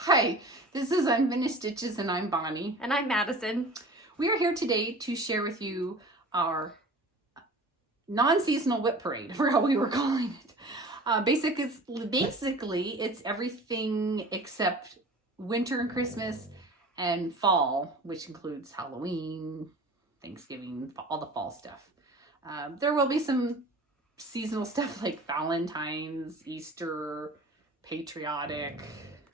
Hi, this is Unfinished Stitches and I'm Bonnie. And I'm Madison. We are here today to share with you our non-seasonal WIP Parade, I forgot what we were calling it. Basically, it's everything except winter and Christmas and fall, which includes Halloween, Thanksgiving, all the fall stuff. There will be some seasonal stuff like Valentine's, Easter, patriotic,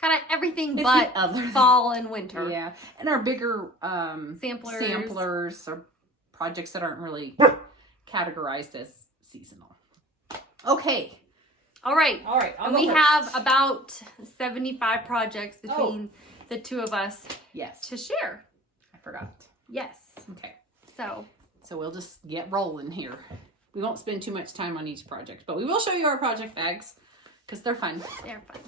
Kind of everything but fall and winter. Yeah, and our bigger samplers or projects that aren't really categorized as seasonal. Okay. All right. And we have about 75 projects between the two of us. Yes. To share. I forgot. Yes. Okay. So we'll just get rolling here. We won't spend too much time on each project, but we will show you our project bags because they're fun. They're fun.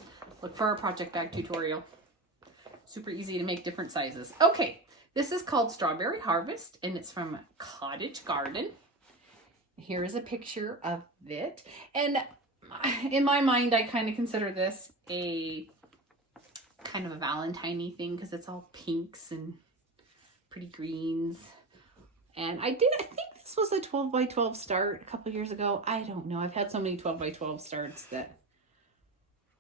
Look for our project bag tutorial. Super easy to make different sizes. Okay, this is called Strawberry Harvest and it's from Cottage Garden. Here is a picture of it. And in my mind, I kind of consider this a kind of a Valentine-y thing because it's all pinks and pretty greens. And I think this was a 12 by 12 start a couple years ago. I don't know. I've had so many 12 by 12 starts that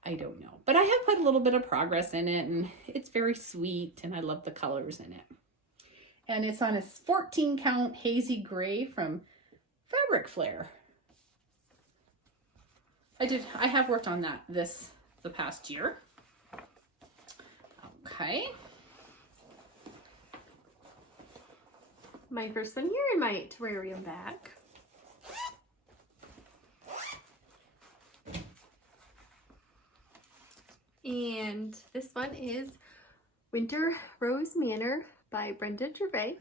I don't know. But I have put a little bit of progress in it and it's very sweet and I love the colors in it. And it's on a 14 count hazy gray from Fabric Flair. I have worked on the past year. Okay. My first one here in my terrarium bag. And this one is Winter Rose Manor by Brenda Gervais.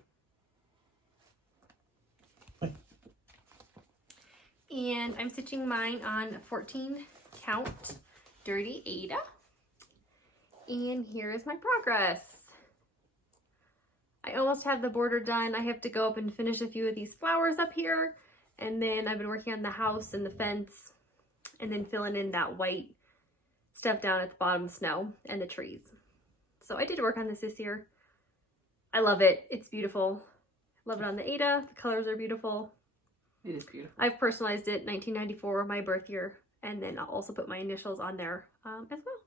And I'm stitching mine on 14 count Dirty Ada. And here is my progress. I almost have the border done. I have to go up and finish a few of these flowers up here. And then I've been working on the house and the fence and then filling in that white stuff down at the bottom, snow and the trees. So I did work on this year. I love it. It's beautiful. Love it on the Ada. The colors are beautiful. It is beautiful. I've personalized it 1994, my birth year, and then I'll also put my initials on there as well.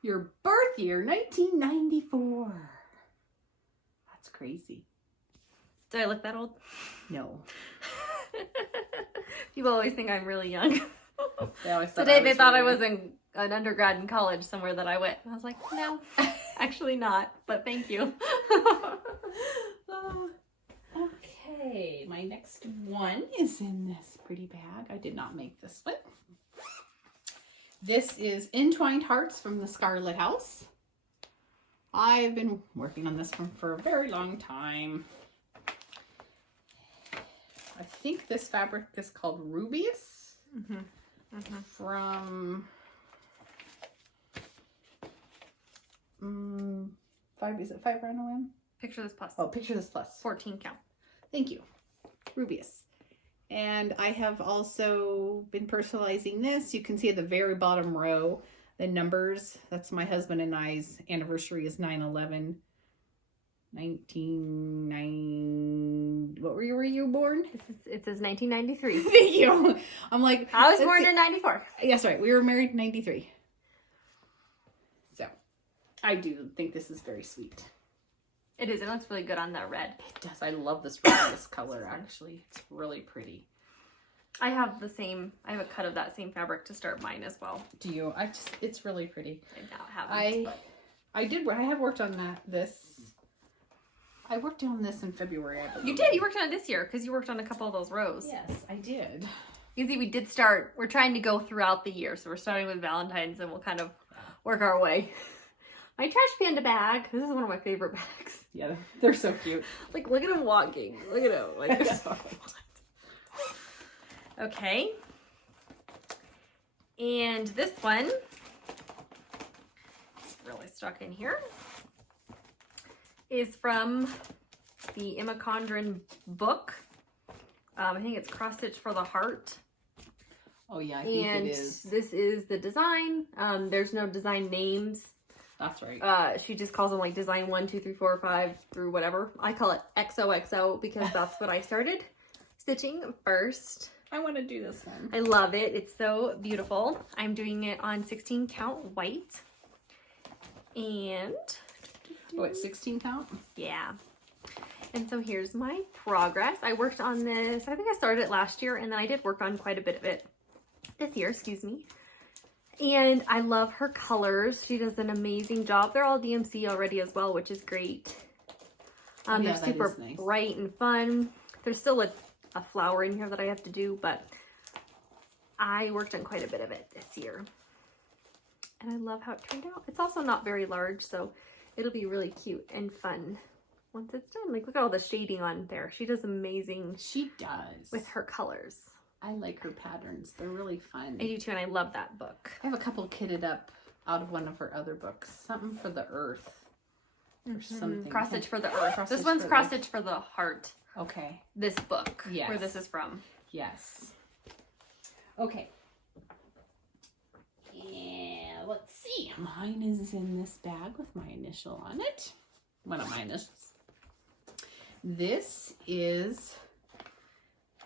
Your birth year, 1994. That's crazy. Did I look that old? No. People always think I'm really young. Today they thought I was in an undergrad in college somewhere that I went. I was like, no, actually not, but thank you. Okay, my next one is in this pretty bag. I did not make this one. This is Entwined Hearts from the Scarlet House. I've been working on this one for a very long time. I think this fabric is called Rubius. From is it 5 round OM? Picture This Plus. Oh, Picture This Plus. 14 count. Thank you. Rubius. And I have also been personalizing this. You can see at the very bottom row the numbers. That's my husband and I's anniversary is 9/11. 1990. What were you born? It says 1993. Thank you. I'm like, I was born in 94. Yes, right. We were married in 93. So I do think this is very sweet. It is. It looks really good on that red. It does. I love this red, this color, actually. It's really pretty. I have a cut of that same fabric to start mine as well. Do you? It's really pretty. I have worked on this. I worked on this in February, I believe. You did. You worked on it this year because you worked on a couple of those rows. Yes, I did. You see, we're trying to go throughout the year. So we're starting with Valentine's and we'll kind of work our way. My Trash Panda bag. This is one of my favorite bags. Yeah, they're so cute. Like, look at him walking. Look at him. Like, they're so cute. Okay. And this one is really stuck in here. Is from the Emma Condren book. I think it's Cross Stitch for the Heart. Oh yeah, I think it is. This is the design. There's no design names That's right. She just calls them like design 1, 2, 3, 4, 5 through whatever. I call it XOXO because that's what I started stitching first. I want to do this one. I love it. It's so beautiful. I'm doing it on 16 count white. And oh, it's 16 count? Yeah. And so here's my progress. I worked on this, I think I started it last year, and then I did work on quite a bit of it this year, excuse me. And I love her colors. She does an amazing job. They're all DMC already as well, which is great. Yeah, they're super nice. bright and fun. There's still a flower in here that I have to do, but I worked on quite a bit of it this year. And I love how it turned out. It's also not very large, so it'll be really cute and fun once it's done. Like, look at all the shading on there. She does amazing. She does. With her colors. I like her patterns. They're really fun. I do too, and I love that book. I have a couple kitted up out of one of her other books. Something for the earth. Or something. Cross stitch for the earth. Cross This stitch one's for cross the- stitch for the heart. Okay. This book. Yes. Where this is from. Yes. Okay. Yeah, let's see. Mine is in this bag with my initial on it. One of my initials. This is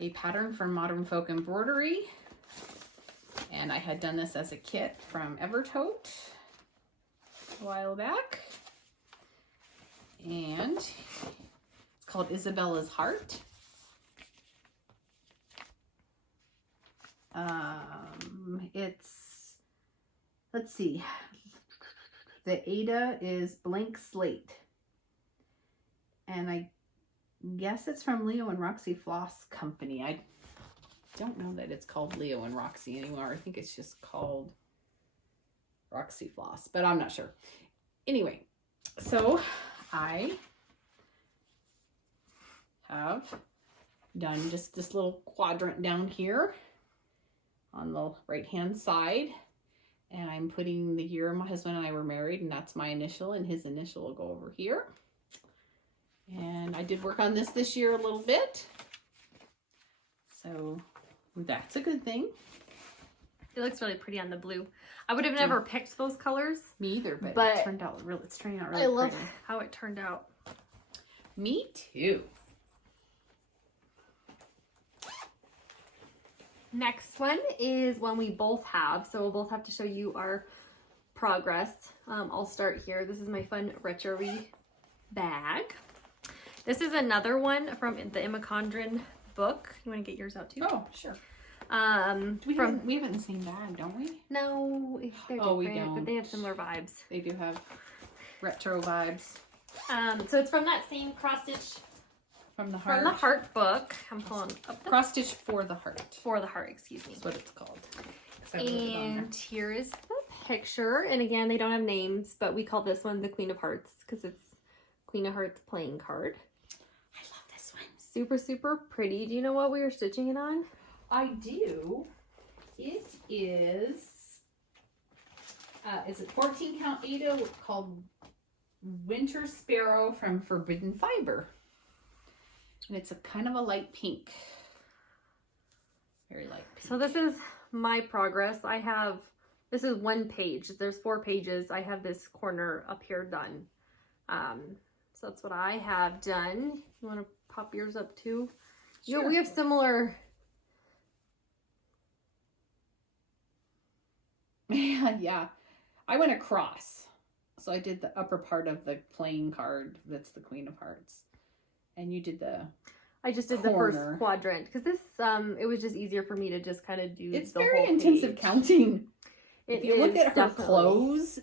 a pattern from Modern Folk Embroidery. And I had done this as a kit from Evertote a while back. And it's called Isabella's Heart. It's, let's see, the Ada is Blank Slate. And I guess it's from Leo and Roxy Floss Company. I don't know that it's called Leo and Roxy anymore. I think it's just called Roxy Floss, but I'm not sure. Anyway, so I have done just this little quadrant down here on the right hand side, and I'm putting the year my husband and I were married, and that's my initial, and his initial will go over here. And I did work on this year a little bit, so that's a good thing. It looks really pretty on the blue. I would have never picked those colors. Me either, but it turned out really, it's turning out really I love pretty. how it turned out. Me too. Next one is one we both have, so we'll both have to show you our progress. I'll start here. This is my fun retro-y bag. This is another one from the Emma Condren book. You want to get yours out too? Oh, sure. We have the same bag, don't we? No, they're different, we don't. but they have similar vibes. They do have retro vibes. So it's from that same cross stitch From the heart. from the heart book. I'm pulling up the Cross stitch for the heart. for the heart, excuse me. That's what it's called. 'Cause I wrote it on there. And here is the picture. And again, they don't have names, but we call this one the Queen of Hearts because it's Queen of Hearts playing card. I love this one. Super, super pretty. Do you know what we were stitching it on? I do. It is a 14 count Ada called Winter Sparrow from Forbidden Fiber. And it's a kind of a light pink. Very light pink. So this is my progress. This is one page. There's 4 pages. I have this corner up here done. So that's what I have done. You want to pop yours up too? Sure. You know, we have similar. Yeah. I went across. So I did the upper part of the playing card. That's the Queen of Hearts. And you did the I just did corner. the first quadrant because this it was just easier for me to just kind of do. It's the very whole intensive page. counting. If you look is, at her definitely. clothes,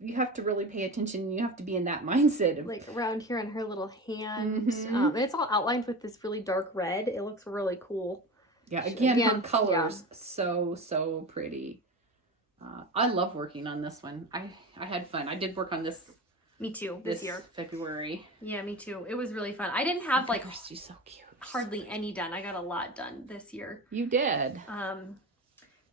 you have to really pay attention. You have to be in that mindset of Like around here on her little hand. Mhm. And it's all outlined with this really dark red. It looks really cool. yeah. Again, her Again, colors so pretty. I love working on this one. I had fun. I did work on this Me too. This year. February. Yeah, me too. It was really fun. I didn't have like she's so cute. hardly any done. I got a lot done this year. You did.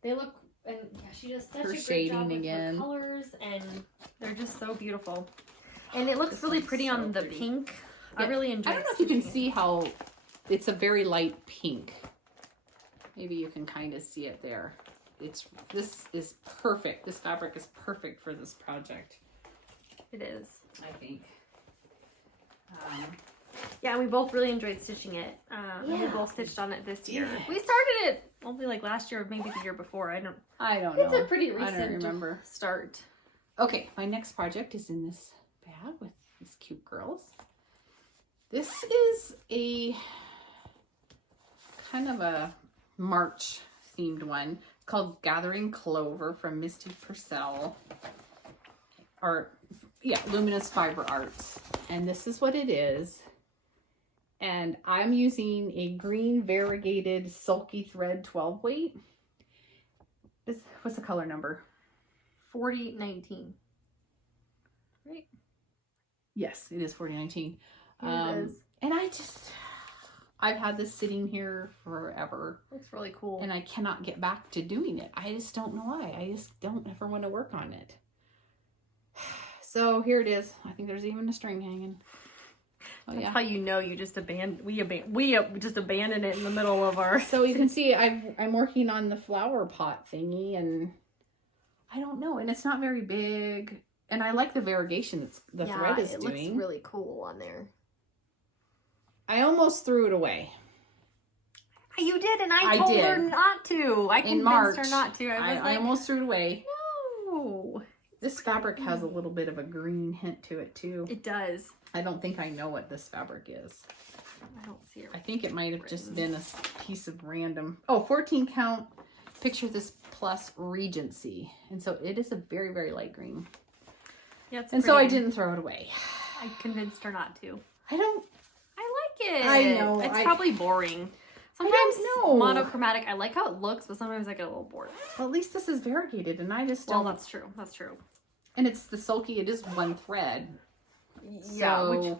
They look, and yeah, she does such Her a great shading job with again. her colors, and they're just so beautiful. And it looks This really one's pretty so on the pretty. pink. Yeah, I really enjoy. I don't know if you can see how it's a very light pink. Maybe you can kind of see it there. This is perfect. This fabric is perfect for this project. It is. I think. Yeah, we both really enjoyed stitching it. And we both stitched on it this year. We started it only like last year, or maybe the year before. I don't know. It's a pretty recent I don't remember. start. Okay, my next project is in this bag with these cute girls. This is a kind of a March themed one called Gathering Clover from Misty Purcell. Or, yeah, Luminous Fiber Arts. And this is what it is. And I'm using a green variegated sulky thread 12 weight. What's the color number? 4019. Right? Yes, it is 4019. It is. And I've had this sitting here forever. Looks really cool. And I cannot get back to doing it. I just don't know why. I just don't ever want to work on it. So here it is. I think there's even a string hanging. Oh, That's yeah. how you know you just we just abandoned it in the middle of our. So you can see I'm working on the flower pot thingy, and I don't know, and it's not very big, and I like the variegation the thread is doing. It looks really cool on there. I almost threw it away. You did, and I told her not to. I convinced her not to. I almost threw it away. No. This fabric has a little bit of a green hint to it too. It does. I don't think I know what this fabric is. I don't see it. I think it might have just been a piece of random. Oh, 14 count. Picture this plus Regency. And so it is a very, very light green. Yeah, it's and pretty. so I didn't throw it away. I convinced her not to. I like it. I know. It's probably boring. Sometimes know. monochromatic. I like how it looks, but sometimes I get a little bored. Well, at least this is variegated, and I just don't. Well, that's true. That's true. And it's the sulky. It is one thread. Yeah, so,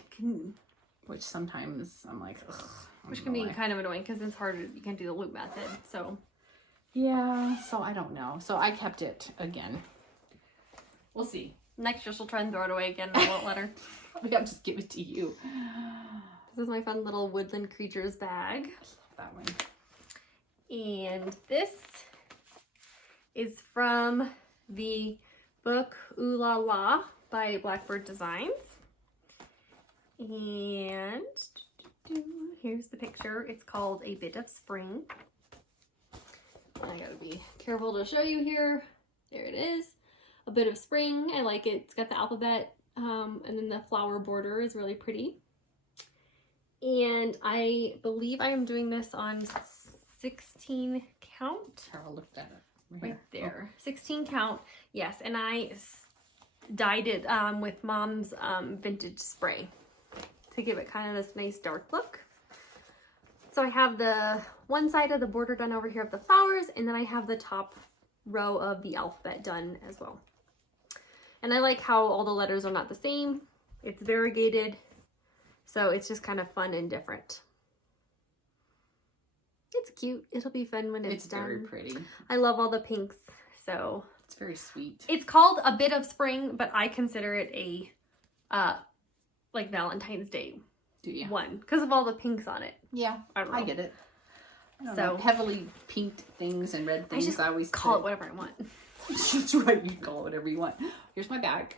which sometimes I'm like, ugh. Which can be kind of annoying because it's hard. You can't do the loop method. So. Yeah. So I don't know. So I kept it again. We'll see. Next year she'll try and throw it away again, and I won't let her. Maybe I'll just give it to you. This is my fun little Woodland Creatures bag. That one. And this is from the book Ooh La La by Blackbird Designs. And here's the picture. It's called A Bit of Spring. I gotta be careful to show you here. There it is. A Bit of Spring. I like it. It's got the alphabet, and then the flower border is really pretty. And I believe I am doing this on 16 count. I'll look at it. Right there. 16 count. Yes, and I dyed it with Mom's vintage spray to give it kind of this nice dark look. So I have the one side of the border done over here of the flowers, and then I have the top row of the alphabet done as well. And I like how all the letters are not the same. It's variegated, so it's just kind of fun and different. It's cute. It'll be fun when it's done. It's very pretty. I love all the pinks, so. It's very sweet. It's called A Bit of Spring, but I consider it a, like Valentine's Day one, because of all the pinks on it. Yeah, I don't know. I get it. So heavily pinked things and red things. I always call it whatever I want. That's right. You call it whatever you want. Here's my bag.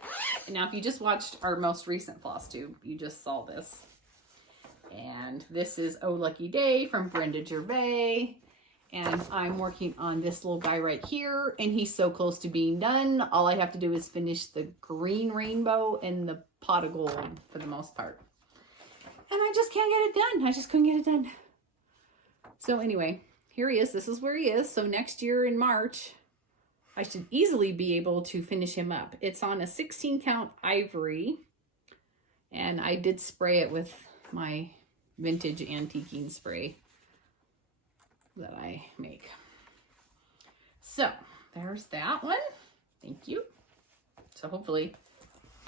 And now, if you just watched our most recent floss tube, you just saw this. And this is Oh Lucky Day from Brenda Gervais. And I'm working on this little guy right here. And he's so close to being done. All I have to do is finish the green rainbow and the pot of gold for the most part. And I just can't get it done. I just couldn't get it done. So anyway, here he is. This is where he is. So next year in March, I should easily be able to finish him up. It's on a 16 count ivory. And I did spray it with my vintage antiquing spray that I make. So there's that one. Thank you. So hopefully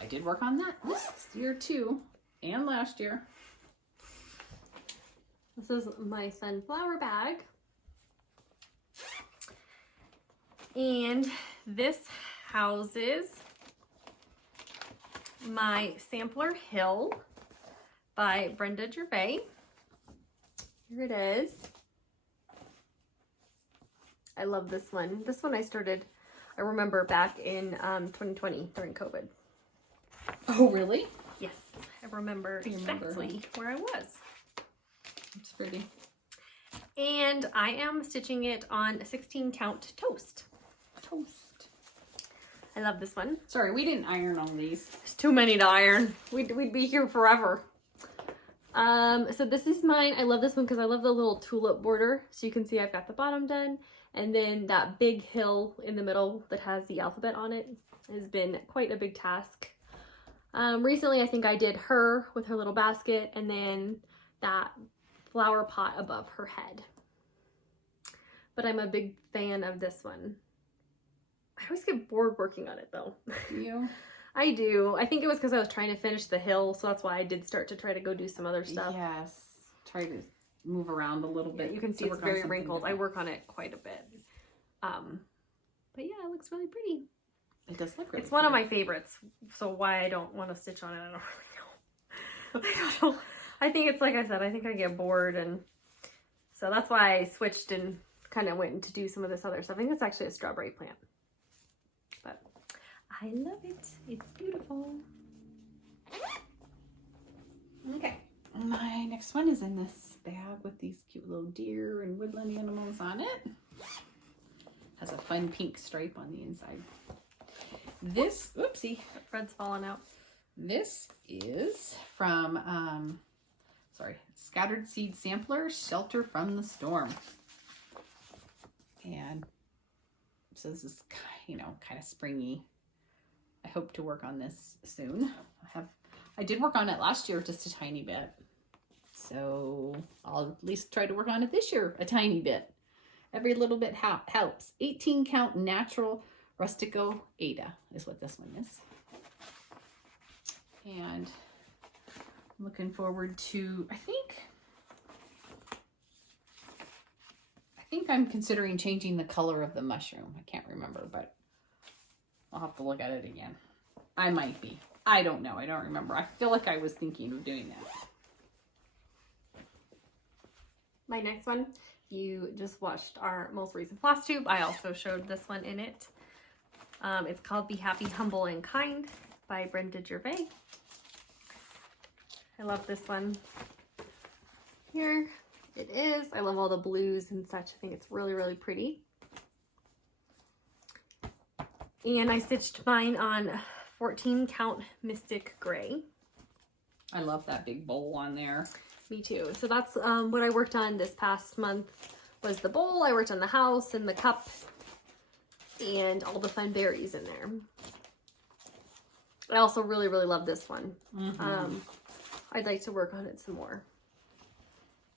I did work on that this year too, and last year. This is my sunflower bag. And this houses my Sampler Hill by Brenda Gervais. Here it is. I love this one. This one I remember back in 2020 during COVID. Oh, really? Yes, I remember exactly where I was. It's pretty. And I am stitching it on a 16 count toast. Toast. I love this one. Sorry, we didn't iron all these. There's too many to iron. We'd be here forever. So this is mine. I love this one because I love the little tulip border. So you can see I've got the bottom done. And then that big hill in the middle that has the alphabet on it has been quite a big task. Recently, I think I did her with her little basket and then that flower pot above her head. But I'm a big fan of this one. I always get bored working on it though. Do you? I do. I think it was because I was trying to finish the hill, so that's why I did start to try to go do some other stuff. Yes. Try to move around a little bit. You can see it's very wrinkled. I work on it quite a bit. But yeah, it looks really pretty. It does look really It's one of my favorites, so why I don't want to stitch on it, I don't really know. I think it's like I said, I think I get bored, and so that's why I switched and kind of went to do some of this other stuff. I think it's actually a strawberry plant. But I love it. It's beautiful. Okay. My next one is in this bag with these cute little deer and woodland animals on it. Has a fun pink stripe on the inside. This, oopsie. The thread's falling out. This is from, Scattered Seed Sampler, Shelter from the Storm. And so this is, you know, kind of springy. I hope to work on this soon. I did work on it last year just a tiny bit. So I'll at least try to work on it this year a tiny bit. Every little bit helps. 18 count natural rustico Ada is what this one is. And I'm looking forward to, I think I'm considering changing the color of the mushroom. I can't remember, but I'll have to look at it again. I might be. I don't know. I don't remember. I feel like I was thinking of doing that. My next one, you just watched our most recent floss tube. I also showed this one in it. It's called Be Happy, Humble, and Kind by Brenda Gervais. I love this one. Here it is. I love all the blues and such. I think it's really, really pretty. And I stitched mine on 14 count Mystic Gray. I love that big bowl on there. Me too. So that's what I worked on this past month was the bowl. I worked on the house and the cup and all the fun berries in there. I also really, really love this one. Mm-hmm. I'd like to work on it some more.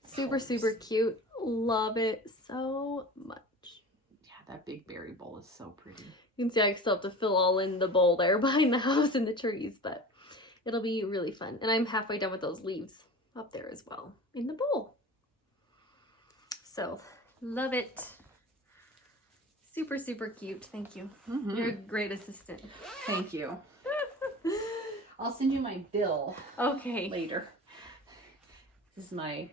Super, super cute. Love it so much. Yeah, that big berry bowl is so pretty. You can see I still have to fill all in the bowl there behind the house and the trees, but it'll be really fun. And I'm halfway done with those leaves up there as well in the bowl. So, love it. Super, super cute. Thank you. Mm-hmm. You're a great assistant. Thank you. I'll send you my bill. Okay. Later. This is my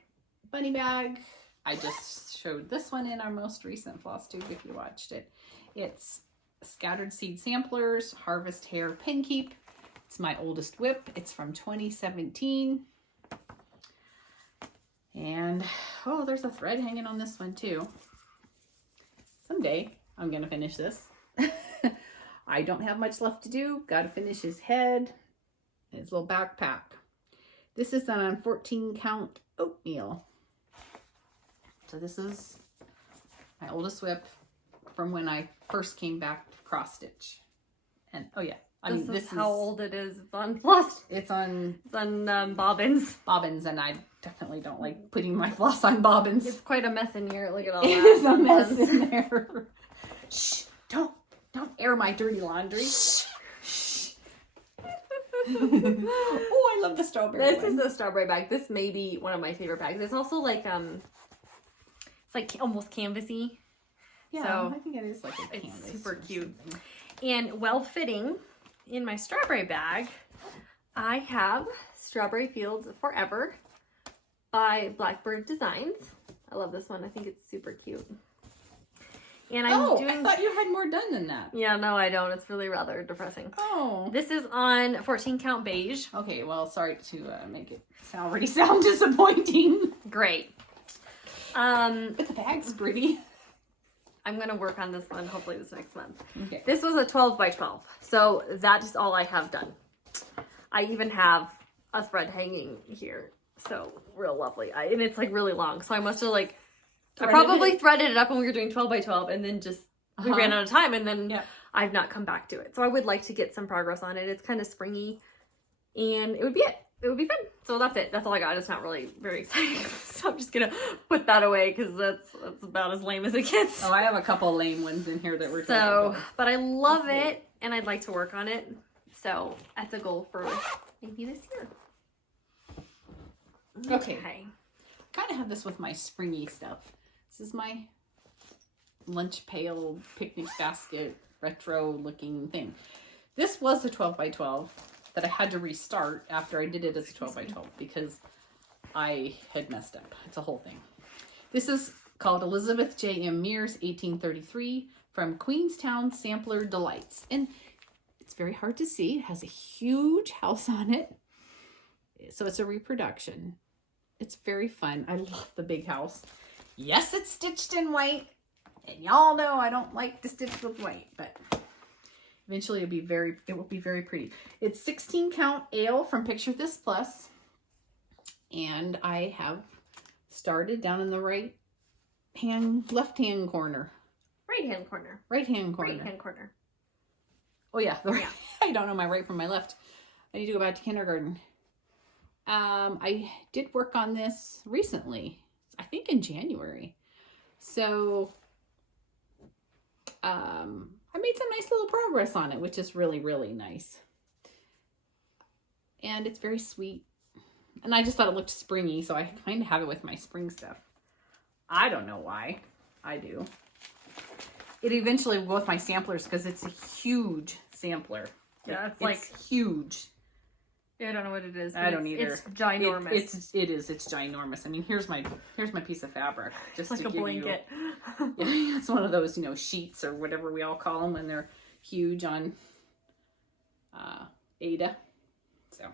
bunny bag. I just showed this one in our most recent floss tube if you watched it. It's Scattered Seed Samplers, Harvest Hair Pin Keep. It's my oldest WIP. It's from 2017. And, oh, there's a thread hanging on this one too. Someday I'm going to finish this. I don't have much left to do. Got to finish his head and his little backpack. This is done on 14 count oatmeal. So this is my oldest WIP from when I first came back to cross stitch. And, oh yeah. This is how old it is. It's on floss. It's on bobbins. Bobbins, and I definitely don't like putting my floss on bobbins. It's quite a mess in here. Look at all that. It is a mess in there. Shh! Don't air my dirty laundry. Shh. Oh, I love the strawberry. This is the strawberry bag. This may be one of my favorite bags. It's also like it's like almost canvasy. Yeah, so I think it is like a canvas. It's super cute and well fitting. In my strawberry bag, I have Strawberry Fields Forever by Blackbird Designs. I love this one. I think it's super cute. And I'm I doing... thought you had more done than that. Yeah, no, I don't. It's really rather depressing. Oh. This is on 14 count beige. Okay, well, sorry to make it already sound disappointing. Great. But the bag's pretty. I'm going to work on this one hopefully this next month. Okay. This was a 12 by 12. So that is all I have done. I even have a thread hanging here. So real lovely. And it's like really long. So I must have like, I probably threaded it up when we were doing 12 by 12 and then just, we ran out of time and then I've not come back to it. So I would like to get some progress on it. It's kind of springy and it would be it. It would be fun. So that's it. That's all I got. It's not really very exciting. So I'm just going to put that away because that's about as lame as it gets. Oh, I have a couple lame ones in here that we're talking about. But I love it and I'd like to work on it. So that's a goal for maybe this year. Okay. I kind of have this with my springy stuff. This is my lunch pail picnic basket retro looking thing. This was a 12 by 12 that I had to restart after I did it as a 12 by 12 because I had messed up. It's a whole thing. This is called Elizabeth J. M. Mears, 1833, from Queenstown Sampler Delights. And it's very hard to see. It has a huge house on it. So it's a reproduction. It's very fun. I love the big house. Yes, it's stitched in white. And y'all know I don't like to stitch with white, but eventually it will be very pretty. It's 16 count ale from Picture This Plus. And I have started down in the left hand corner. Right hand corner. Right hand corner. Right hand corner. Oh yeah. I don't know my right from my left. I need to go back to kindergarten. I did work on this recently, I think in January. So, I made some nice little progress on it, which is really, really nice. And it's very sweet. And I just thought it looked springy, so I kind of have it with my spring stuff. I don't know why. I do. It eventually will go with my samplers because it's a huge sampler. Yeah, it's huge. Yeah, I don't know what it is. I don't either. It's ginormous. It's ginormous. I mean, here's my piece of fabric. Just like to a give blanket. Yeah, it's one of those, sheets or whatever we all call them when they're huge on Ada. So.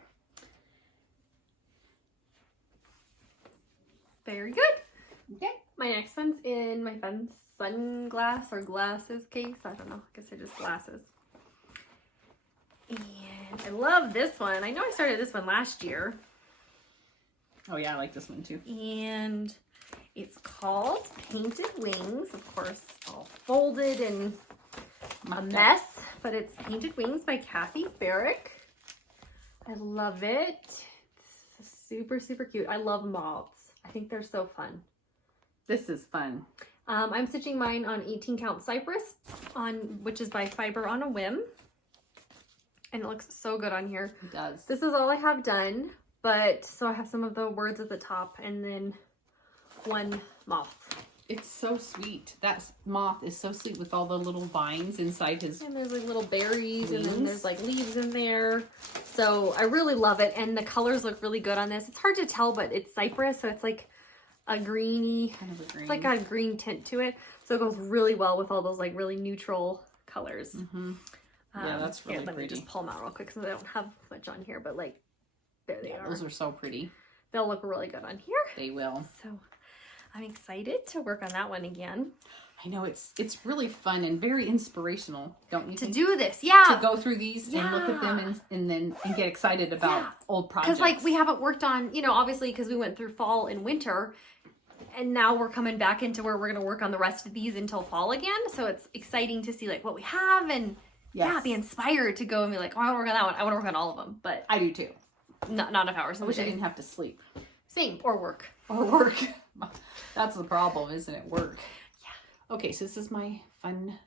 Very good. Okay. My next one's in my friend's sunglass or glasses case. I don't know. I guess they're just glasses. And I love this one. I know I started this one last year. Oh yeah, I like this one too. And it's called Painted Wings. Of course, all folded and a mess. But it's Painted Wings by Kathy Barrick. I love it. It's super, super cute. I love moths. I think they're so fun. This is fun. I'm stitching mine on 18 count Cypress, which is by Fiber on a Whim. And it looks so good on here. It does. This is all I have done, but so I have some of the words at the top and then one moth. It's so sweet. That moth is so sweet with all the little vines inside his And there's like little berries wings. And then there's like leaves in there. So I really love it. And the colors look really good on this. It's hard to tell, but it's cypress. So it's like a greeny, kind of a green. It's like got a green tint to it. So it goes really well with all those like really neutral colors. Mm-hmm. Yeah, that's really let pretty. me just pull them out real quick because I don't have much on here, but like, there they are. Those are so pretty. They'll look really good on here. They will. So I'm excited to work on that one again. I know it's really fun and very inspirational, don't you think? To do this, yeah. To go through these and look at them and get excited about old projects. Because like we haven't worked on, obviously because we went through fall and winter. And now we're coming back into where we're going to work on the rest of these until fall again. So it's exciting to see like what we have and be inspired to go and be like, oh, I want to work on that one. I want to work on all of them. But I do too. Not enough hours. I wish I didn't have to sleep. Same. Or work. Or work. That's the problem, isn't it? Work. Yeah. Okay, so this is my fun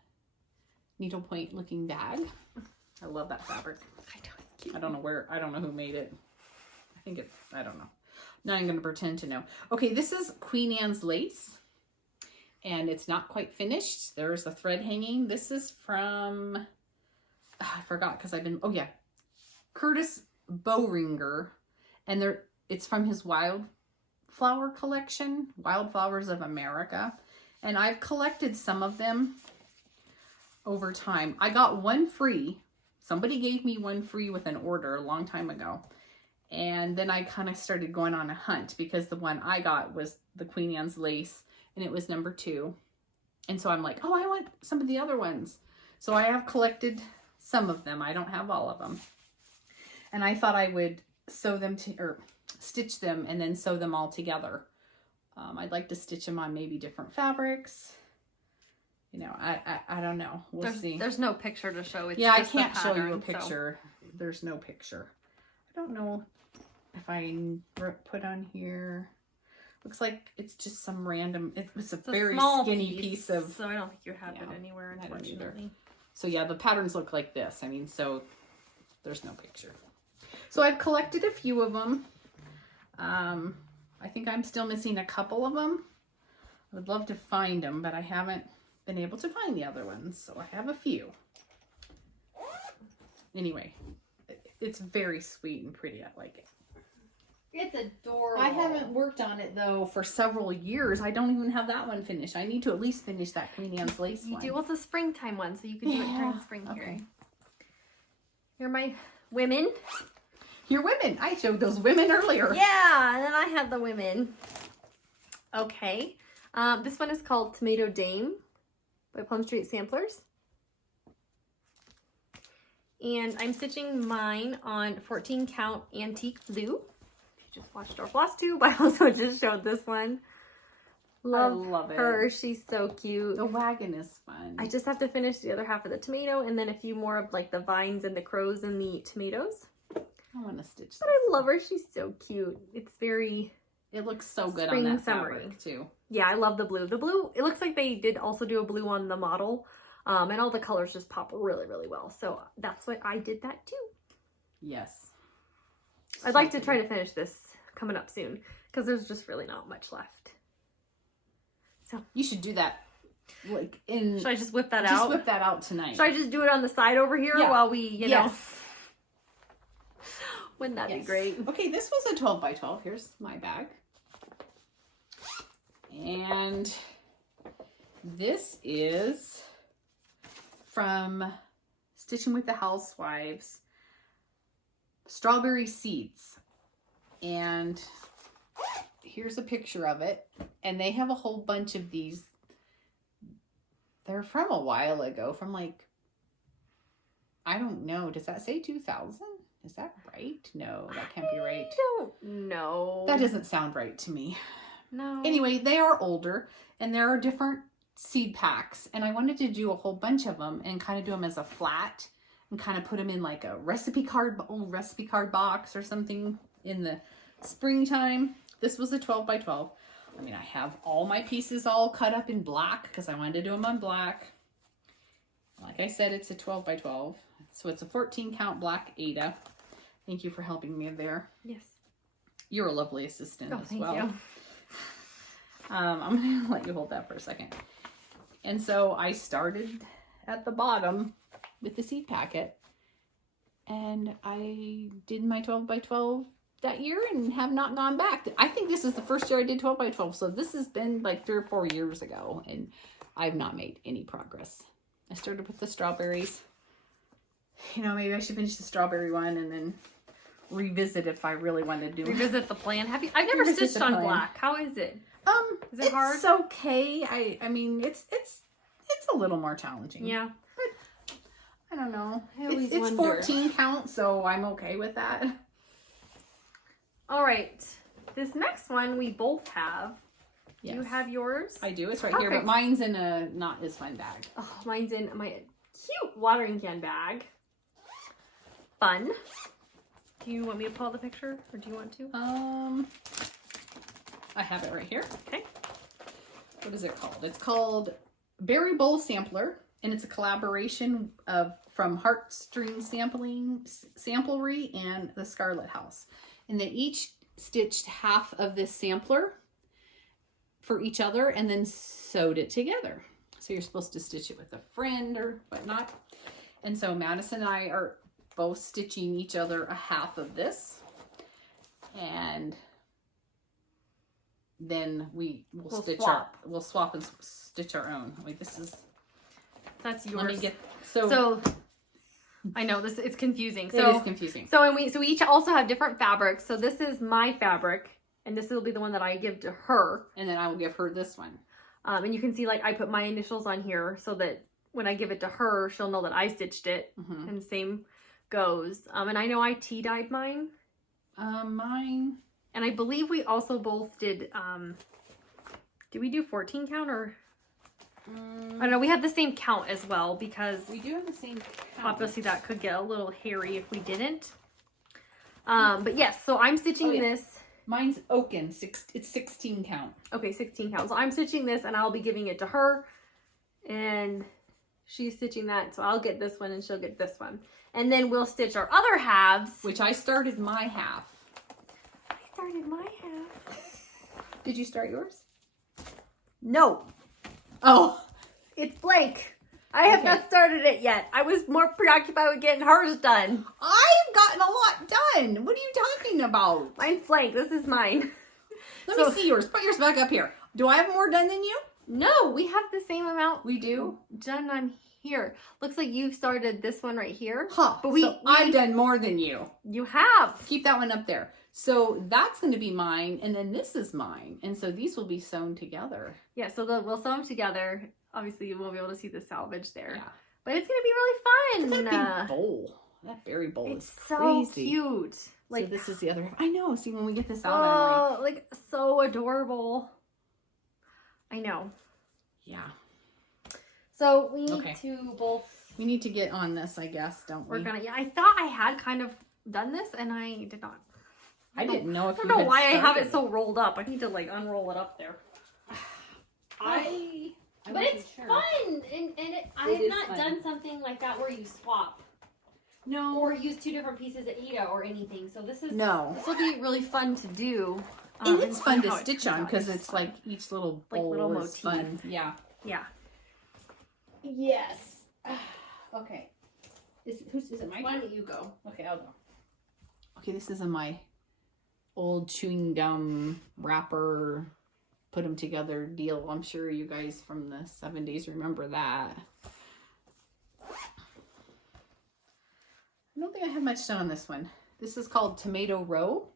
needlepoint looking bag. I love that fabric. I know, it's cute. I don't know who made it. I don't know. Now I'm going to pretend to know. Okay, this is Queen Anne's lace. And it's not quite finished. There's the thread hanging. This is from, I forgot because Curtis Bowringer. And it's from his Wildflower collection, Wildflowers of America. And I've collected some of them over time. I got one free. Somebody gave me one free with an order a long time ago. And then I kind of started going on a hunt because the one I got was the Queen Anne's lace and it was number 2. And so I'm like, oh, I want some of the other ones. So I have collected some of them. I don't have all of them. And I thought I would sew them or stitch them and then sew them all together. I'd like to stitch them on maybe different fabrics. You know, I don't know. We'll see. There's no picture to show. It's yeah, just I can't the show pattern, you a picture. So. There's no picture. I don't know if I put on here. Looks like it's just some random. It's a very skinny piece of. So I don't think you have it anywhere, unfortunately. So yeah, the patterns look like this. I mean, so there's no picture. So I've collected a few of them. I think I'm still missing a couple of them. I would love to find them, but I haven't been able to find the other ones. So I have a few. Anyway, it's very sweet and pretty. I like it. It's adorable. I haven't worked on it though for several years. I don't even have that one finished. I need to at least finish that Queen Anne's lace one. You do. Well, it's a springtime one, so you can do it during spring here. Here are my women. Your women. I showed those women earlier. Yeah, and then I have the women. Okay. This one is called Tomato Dame by Plum Street Samplers. And I'm stitching mine on 14 count antique blue. If you just watched our last tube, I also just showed this one. I love her. She's so cute. The wagon is fun. I just have to finish the other half of the tomato and then a few more of like the vines and the crows and the tomatoes. I want to stitch this. But I love her. She's so cute. It's very... It looks so good on that summery fabric too. Yeah, I love the blue. The blue, it looks like they did also do a blue on the model. And all the colors just pop really, really well. So that's what I did that too. Yes. I'd like to try to finish this coming up soon because there's just really not much left. So you should do that. Like in. Should I just whip that out? Just whip that out tonight. Should I just do it on the side over here while we, you know? Wouldn't that be great? Okay, this was a 12 by 12. Here's my bag. And this is from Stitching with the Housewives, Strawberry Seeds. And here's a picture of it. And they have a whole bunch of these. They're from a while ago, from like, I don't know. Does that say 2000? Is that right? No, that can't be right. I don't know. That doesn't sound right to me. No. Anyway, they are older and there are different seed packs. And I wanted to do a whole bunch of them and kind of do them as a flat and kind of put them in like a old recipe card box or something in the springtime. This was a 12 by 12. I mean, I have all my pieces all cut up in black because I wanted to do them on black. Like I said, it's a 12 by 12. So it's a 14 count black Ada. Thank you for helping me there. Yes. You're a lovely assistant as thank well. You. I'm going to let you hold that for a second. And so I started at the bottom with the seed packet. And I did my 12 by 12 that year and have not gone back. I think this is the first year I did 12 by 12. So this has been like 3 or 4 years ago. And I've not made any progress. I started with the strawberries. You know, maybe I should finish the strawberry one and then revisit if I really want to do it. Revisit the plan. I've never stitched on black. How is it? Is it hard? It's okay. I mean, it's a little more challenging. Yeah. But I don't know. It's 14 count, so I'm okay with that. All right. This next one we both have. Yes. Do you have yours? I do. It's right here, but mine's in a not as fun bag. Oh, mine's in my cute watering can bag. Fun. Do you want me to pull out the picture, or do you want to? I have it right here. Okay. What is it called? It's called Berry Bowl Sampler, and it's a collaboration from Heartstring Samplery and the Scarlet House. And they each stitched half of this sampler for each other and then sewed it together. So you're supposed to stitch it with a friend or whatnot. And so Madison and I are both stitching each other a half of this. And then we'll swap. We'll swap and stitch our own. Wait, this is. That's yours. Let me get so I know it's confusing. So it is confusing. So we each also have different fabrics. So this is my fabric, and this will be the one that I give to her, and then I will give her this one. And you can see like I put my initials on here so that when I give it to her, she'll know that I stitched it, and same goes. And I know I tea-dyed mine. Mine. And I believe we also both did we do 14 count or? I don't know. We have the same count as well because we do have the same count. Obviously that could get a little hairy if we didn't. But yes, so I'm stitching this. Mine's oaken. It's 16 count. Okay, 16 count. So I'm stitching this and I'll be giving it to her. And she's stitching that. So I'll get this one and she'll get this one. And then we'll stitch our other halves. Which I started my half. I started my half. Did you start yours? No. Oh. It's blank. I have not started it yet. I was more preoccupied with getting hers done. I've gotten a lot done. What are you talking about? Mine's blank. This is mine. Let me see yours. Put yours back up here. Do I have more done than you? No, we have the same amount. We do? Done on here. Looks like you've started this one right here. Huh. But I've done more than you. You have. Keep that one up there. So that's going to be mine, and then this is mine. And so these will be sewn together. Yeah, so we'll sew them together. Obviously, you won't be able to see the salvage there. Yeah. But it's going to be really fun. That big bowl. That berry bowl it's is so crazy. Cute. Like, so this is the other. I know. See, when we get this out, I'm like, so adorable. I know. Yeah. So we need to both. We need to get on this, I guess, don't we? Yeah, I thought I had kind of done this, and I did not. I didn't know if I don't know why I have it so rolled up. I need to like unroll it up there. But it's fun, and I have not done something like that where you swap. No. Or use two different pieces of Eda or anything. So this will be really fun to do. And it's fun to stitch on because it's like each little bowl little is motif. fun. Yeah. Yeah. Yes. Okay. Is it my turn? Why don't you go? Okay, I'll go. Okay, this is my old chewing gum wrapper, put them together deal. I'm sure you guys from the 70s remember that. I don't think I have much done on this one. This is called Tomato Row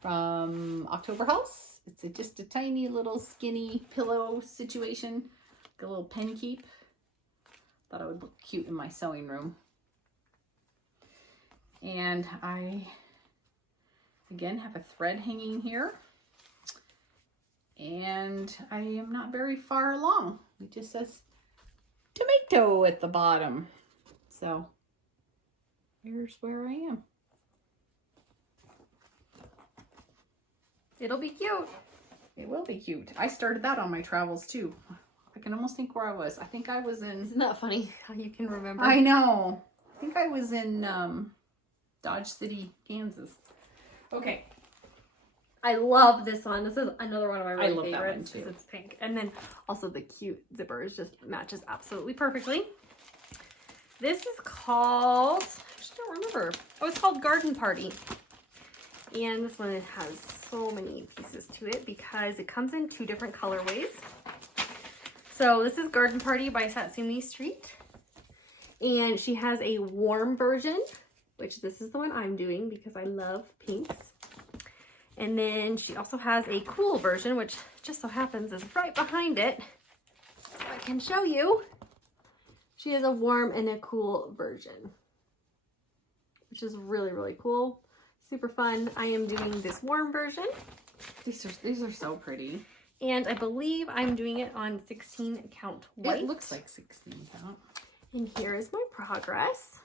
from October House. It's just a tiny little skinny pillow situation. Like a little pen keep. Thought it would look cute in my sewing room. And I, again, have a thread hanging here. And I am not very far along. It just says tomato at the bottom. So here's where I am. It'll be cute. It will be cute. I started that on my travels too. I can almost think where I was. I think I was in... Isn't that funny how you can remember? I know. I think I was in Dodge City, Kansas. Okay. I love this one. This is another one of my really favorites because it's pink. And then also the cute zippers just matches absolutely perfectly. This is called... I just don't remember. Oh, it's called Garden Party. And this one has so many pieces to it because it comes in two different colorways. So this is Garden Party by Satsumi Street. And she has a warm version, which this is the one I'm doing because I love pinks. And then she also has a cool version, which just so happens is right behind it. So I can show you. She has a warm and a cool version, which is really, really cool. Super fun. I am doing this warm version. These are so pretty. And I believe I'm doing it on 16 count white. It looks like 16 count. And here is my progress.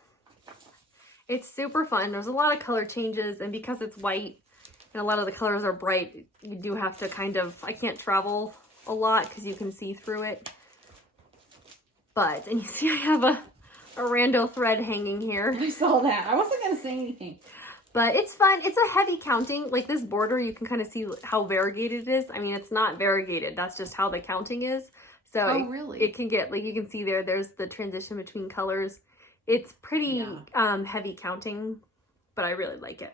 It's super fun. There's a lot of color changes, and because it's white and a lot of the colors are bright, you do have to kind of, I can't travel a lot because you can see through it. But, and you see I have a rando thread hanging here. I saw that. I wasn't going to say anything. But it's fun. It's a heavy counting. Like this border, you can kind of see how variegated it is. I mean, it's not variegated. That's just how the counting is. So really? It can get, like you can see there's the transition between colors. It's pretty heavy counting, but I really like it.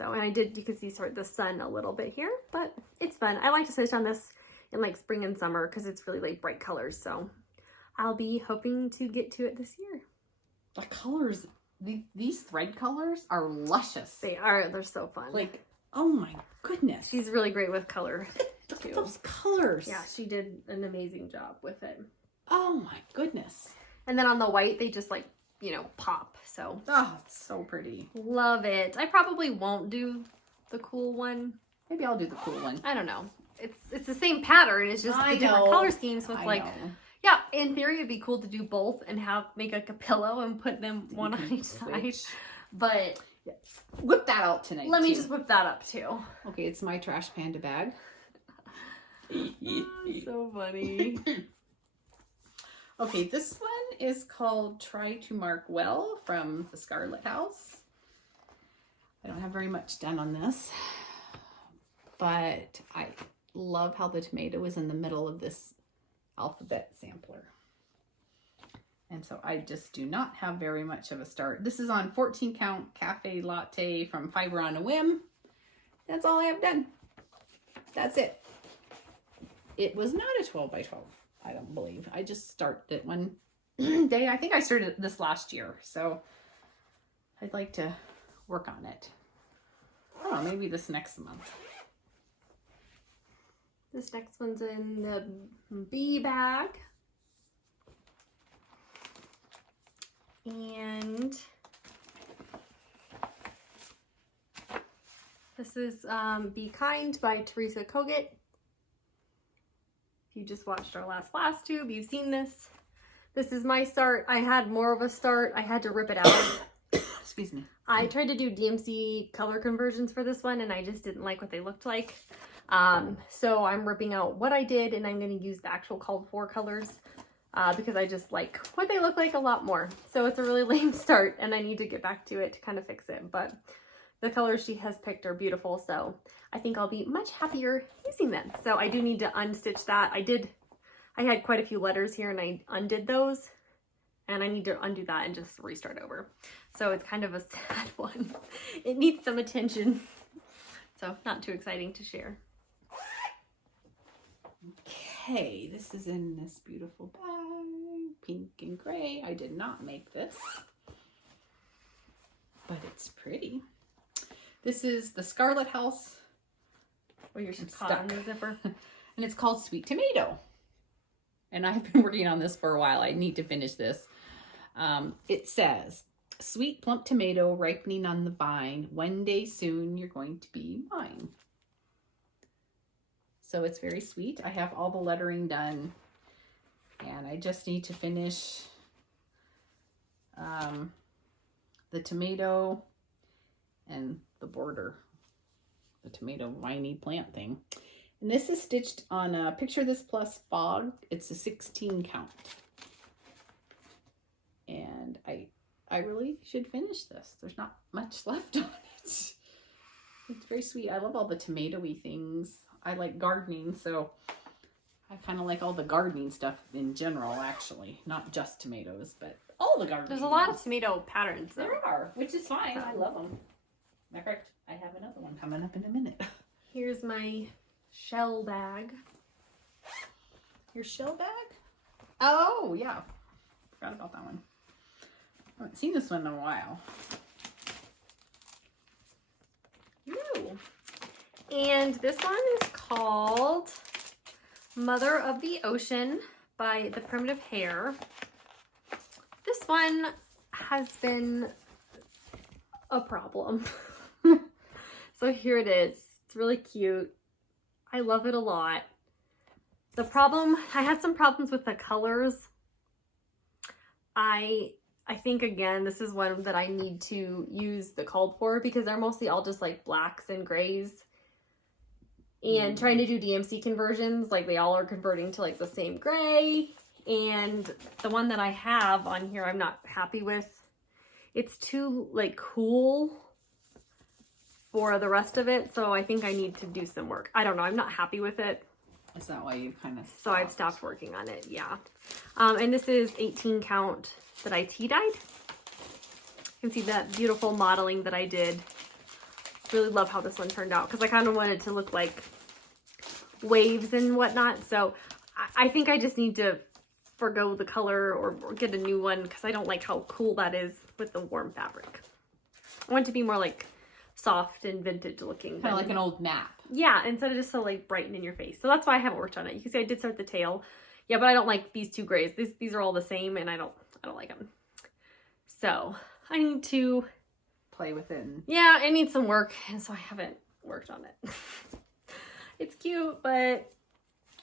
So, and I did, you can see sort of the sun a little bit here, but it's fun. I like to stitch on this in like spring and summer because it's really like bright colors. So I'll be hoping to get to it this year. The colors, these thread colors are luscious. They are, they're so fun. Like, oh my goodness. She's really great with color. Look at those colors. Yeah, she did an amazing job with it. Oh my goodness. And then on the white, they just like, you know, pop. So, oh, it's so pretty. Love it. I probably won't do the cool one. Maybe I'll do the cool one. I don't know. It's the same pattern. It's just the different color schemes with like, yeah, in theory it'd be cool to do both and make like a pillow and put them one on each side. But yeah. Whip that out tonight. Let me just whip that up too. Okay, it's my Trash Panda bag. So funny. Okay, this one is called Try to Mark Well from the Scarlet House. I don't have very much done on this, but I love how the tomato is in the middle of this alphabet sampler. And so I just do not have very much of a start. This is on 14 count cafe latte from Fiber on a Whim. That's all I have done. That's it. It was not a 12 by 12, I don't believe. I just started it one day. I think I started this last year, so I'd like to work on it. I don't know, maybe this next month. This next one's in the bee bag. And this is Be Kind by Teresa Kogut. If you just watched our last blast tube, you've seen this. This is my start. I had more of a start. I had to rip it out. Excuse me. I tried to do DMC color conversions for this one and I just didn't like what they looked like. So I'm ripping out what I did and I'm going to use the actual called for colors because I just like what they look like a lot more. So it's a really lame start and I need to get back to it to kind of fix it. But the colors she has picked are beautiful. So I think I'll be much happier using them. So I do need to unstitch that. I had quite a few letters here and I undid those and I need to undo that and just restart over. So it's kind of a sad one. It needs some attention. So not too exciting to share. Okay, this is in this beautiful bag, pink and gray. I did not make this, but it's pretty. This is the Scarlet House. Oh, you're just caught on the zipper. And it's called Sweet Tomato. And I've been working on this for a while. I need to finish this. It says, sweet plump tomato ripening on the vine. One day soon you're going to be mine. So it's very sweet. I have all the lettering done. And I just need to finish the tomato and the border. The tomato viney plant thing. And this is stitched on a Picture This Plus Fog. It's a 16 count. And I really should finish this. There's not much left on it. It's very sweet. I love all the tomato-y things. I like gardening, so I kind of like all the gardening stuff in general, actually. Not just tomatoes, but all the gardening. There's a lot of tomato patterns, though. There are, which is fine. I love them. Matter of fact, I have another one coming up in a minute. Here's my shell bag. Your shell bag? Oh, yeah. Forgot about that one. I haven't seen this one in a while. Ooh. And this one is called Mother of the Ocean by The Primitive Hare. This one has been a problem. So here it is. It's really cute. I love it a lot. The problem, I had some problems with the colors. I think, again, this is one that I need to use the called for because they're mostly all just like blacks and grays. And trying to do DMC conversions, like they all are converting to like the same gray. And the one that I have on here, I'm not happy with. It's too like cool for the rest of it. So I think I need to do some work. I don't know. I'm not happy with it. Is that why you kind of stopped? So I've stopped working on it. Yeah. And this is 18 count that I tea-dyed. You can see that beautiful modeling that I did really love how this one turned out because I kind of wanted to look like waves and whatnot. So I think I just need to forgo the color or get a new one because I don't like how cool that is with the warm fabric. I want it to be more like soft and vintage looking. Kind of like an old map. Yeah, instead of just so like bright and in your face. So that's why I haven't worked on it. You can see I did start the tail. Yeah, but I don't like these two grays. These are all the same and I don't like them. So I need to play with it. Yeah, it needs some work, and so I haven't worked on it. It's cute, but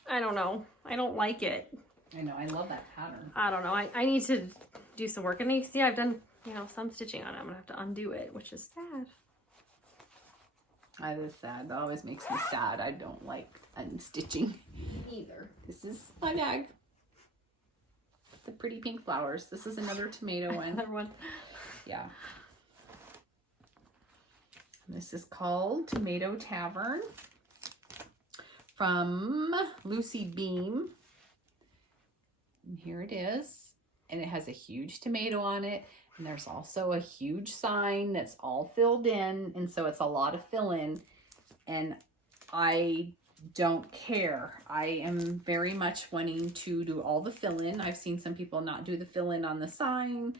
I don't know. I don't like it. I know. I love that pattern. I don't know. I need to do some work. And you see I've done, you know, some stitching on it. I'm going to have to undo it, which is sad. That is sad. That always makes me sad. I don't like unstitching either. This is my bag. The pretty pink flowers. This is another tomato one. Another one. Yeah. This is called Tomato Tavern from Lucy Beam. And here it is. And it has a huge tomato on it. And there's also a huge sign that's all filled in. And so it's a lot of fill-in. And I don't care. I am very much wanting to do all the fill-in. I've seen some people not do the fill-in on the sign.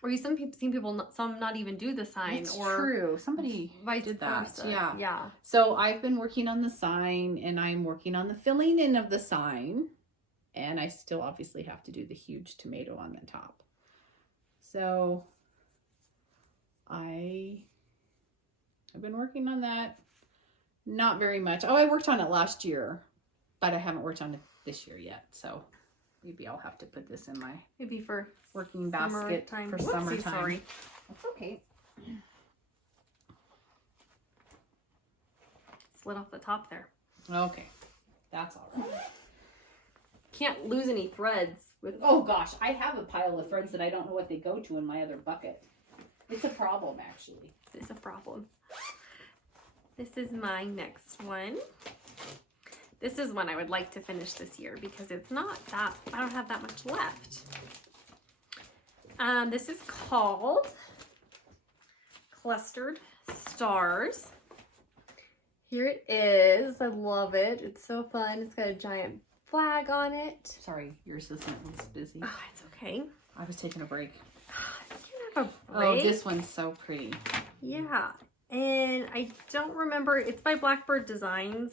Or you seen people some not even do the sign. It's or true. Somebody vice did that. versa. Yeah. Yeah. So I've been working on the sign and I'm working on the filling in of the sign. And I still obviously have to do the huge tomato on the top. So I've been working on that. Not very much. Oh, I worked on it last year, but I haven't worked on it this year yet. So maybe I'll have to put this in my Maybe for working basket time. for Whoopsie, summertime. sorry. That's okay. Slid off the top there. Okay. That's all right. Can't lose any threads with. Oh gosh, I have a pile of threads that I don't know what they go to in my other bucket. It's a problem, actually. It's a problem. This is my next one. This is one I would like to finish this year because it's not that, I don't have that much left. This is called Clustered Stars. Here it is. I love it. It's so fun. It's got a giant flag on it. Sorry, your assistant was busy. Oh, it's okay. I was taking a break. You can have a break. Oh, this one's so pretty. Yeah. And I don't remember. It's by Blackbird Designs.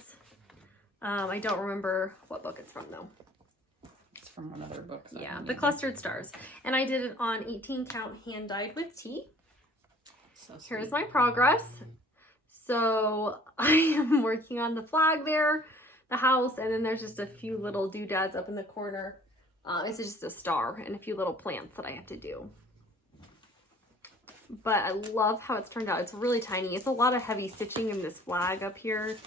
I don't remember what book it's from though. It's from one of their books. Yeah, the Clustered Stars. And I did it on 18 count hand dyed with tea. So Here's my progress. So I am working on the flag there, the house, and then there's just a few little doodads up in the corner. It's just a star and a few little plants that I have to do. But I love how it's turned out. It's really tiny. It's a lot of heavy stitching in this flag up here.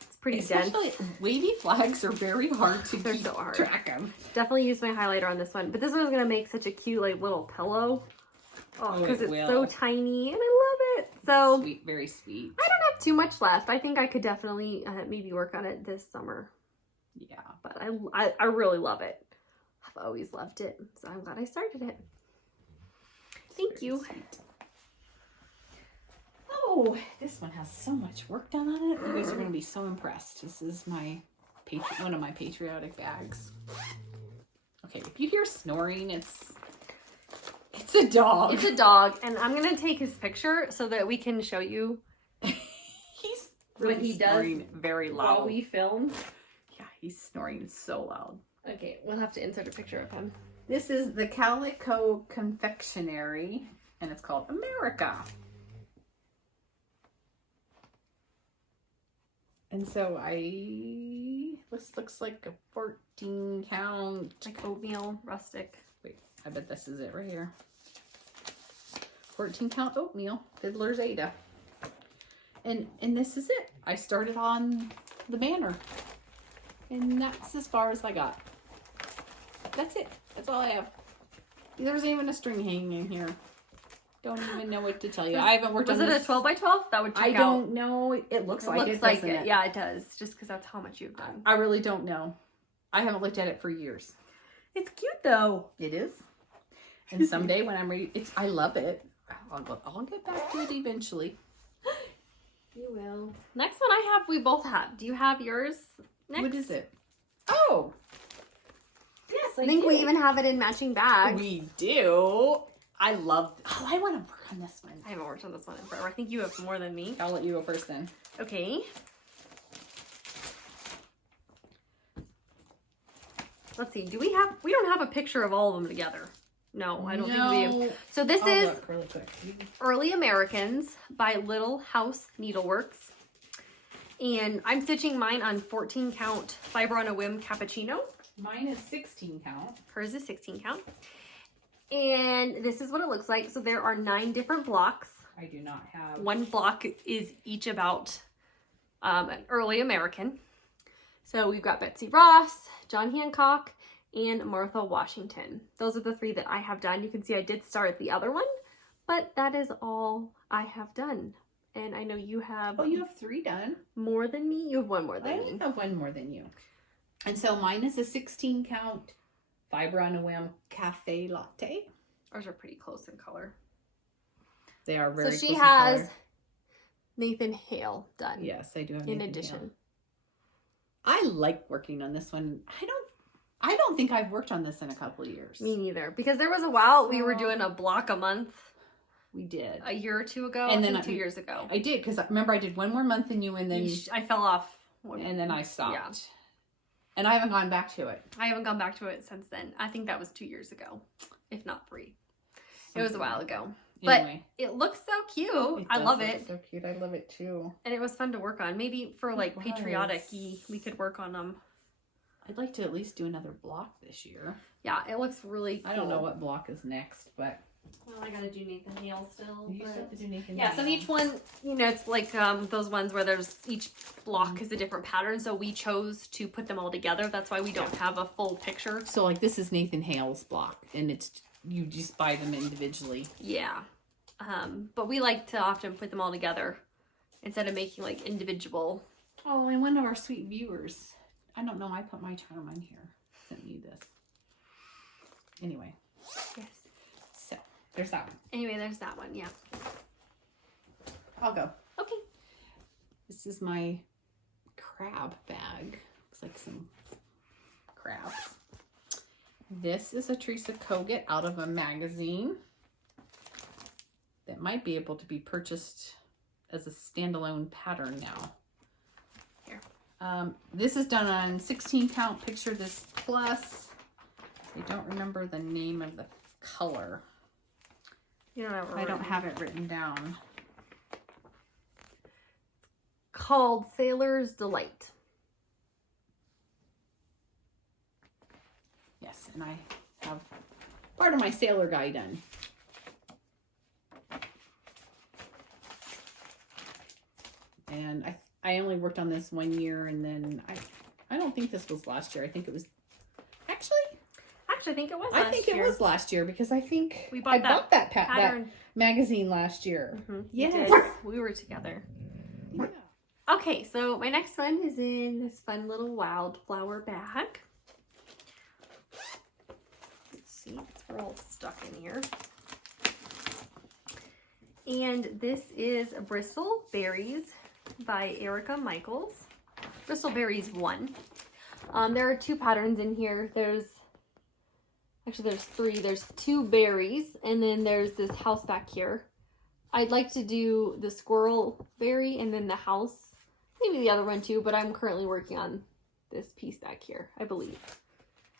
It's pretty dense. Wavy flags are very hard to They're keep so hard. track of. Definitely use my highlighter on this one. But this one is going to make such a cute like little pillow. Oh, because it's so tiny and I love it. So sweet, very sweet. I don't have too much left. I think I could definitely maybe work on it this summer. Yeah. But I really love it. I've always loved it. So I'm glad I started it. Thank you. Sweet. Oh, this one has so much work done on it. You guys are going to be so impressed. This is my one of my patriotic bags. Okay, if you hear snoring, it's a dog. It's a dog, and I'm going to take his picture so that we can show you He's when he snoring very loud. while we film. Yeah, he's snoring so loud. Okay, we'll have to insert a picture of him. This is the Calico Confectionery, and it's called America. And so this looks like a 14 count. Like oatmeal, rustic. Wait, I bet this is it right here. 14 count oatmeal, Fiddler's Ada. And this is it. I started on the banner. And that's as far as I got. That's it. That's all I have. There's even a string hanging in here. Don't even know what to tell you. I haven't worked on this. Was it a 12 by 12? That would check out. I don't know. It looks like it, doesn't it? Yeah, it does. Just because that's how much you've done. I really don't know. I haven't looked at it for years. It's cute though. It is. And someday when I'm ready, I love it. I'll get back to it eventually. You will. Next one I have, we both have. Do you have yours next? What is it? Oh! Yes, I think we even have it in matching bags. We do. I love... Oh, I want to work on this one. I haven't worked on this one in forever. I think you have more than me. I'll let you go first then. Okay. Let's see. Do we have... We don't have a picture of all of them together. No, I don't think we do. So this is look really quick. Early Americans by Little House Needleworks. And I'm stitching mine on 14 count Fiber on a Whim cappuccino. Mine is 16 count. Hers is 16 count. And this is what it looks like. So there are 9 different blocks. I do not have... One block is each about an early American. So we've got Betsy Ross, John Hancock, and Martha Washington. Those are the 3 that I have done. You can see I did start the other one, but that is all I have done. And I know you have... Oh, you have 3 done? More than me? You have 1 more than me. I have 1 more than you. And so mine is a 16 count Fiber on a Whim cafe latte. Ours are pretty close in color. They are very close So she in has color. Nathan Hale done. Yes, I do have in Nathan addition. Hale. I like working on this one. I don't think I've worked on this in a couple of years. Me neither. Because there was a while we were doing a block a month. We did. A year or 2 ago. And then 2 years ago. I did, because remember I did 1 more month than you, and then... I fell off. And then I stopped. Yeah. And I haven't gone back to it. I haven't gone back to it since then. I think that was 2 years ago, if not 3. It was a while ago. Anyway. But it looks so cute. I love it. So cute. I love it too. And it was fun to work on. Maybe for like patriotic-y, we could work on them. I'd like to at least do another block this year. Yeah, it looks really cool. I don't know what block is next, but... Well, I gotta do Nathan Hale still. You still have to do Nathan Yeah, Hale. so each one, you know, it's like those ones where there's each block is a different pattern. So we chose to put them all together. That's why we don't have a full picture. So like this is Nathan Hale's block, and it's you just buy them individually. Yeah. But we like to often put them all together instead of making like individual. Oh, and one of our sweet viewers, I don't know, I put my charm on here, sent me this. Anyway. Yes. So, there's that one. Anyway, there's that one, yeah. I'll go. Okay. This is my crab bag. Looks like some crabs. This is a Teresa Kogut out of a magazine that might be able to be purchased as a standalone pattern now. Here. This is done on 16 count Picture This Plus. I don't remember the name of the color. You don't have I don't have it written down. Called Sailor's Delight. Yes, and I have part of my sailor guy done. And I only worked on this 1 year, and then I don't think this was last year. I think it was actually I think it was I think it was last year, because I think we bought that pattern magazine last year. Mm-hmm. Yes. We were together. Yeah. Okay, so my next one is in this fun little wildflower bag. Let's see, we're all stuck in here. And this is Bristol Berries by Erica Michaels. Bristol Berries 1. There are 2 patterns in here. There's 3. There's 2 berries, and then there's this house back here. I'd like to do the squirrel berry and then the house. Maybe the other one too, but I'm currently working on this piece back here, I believe.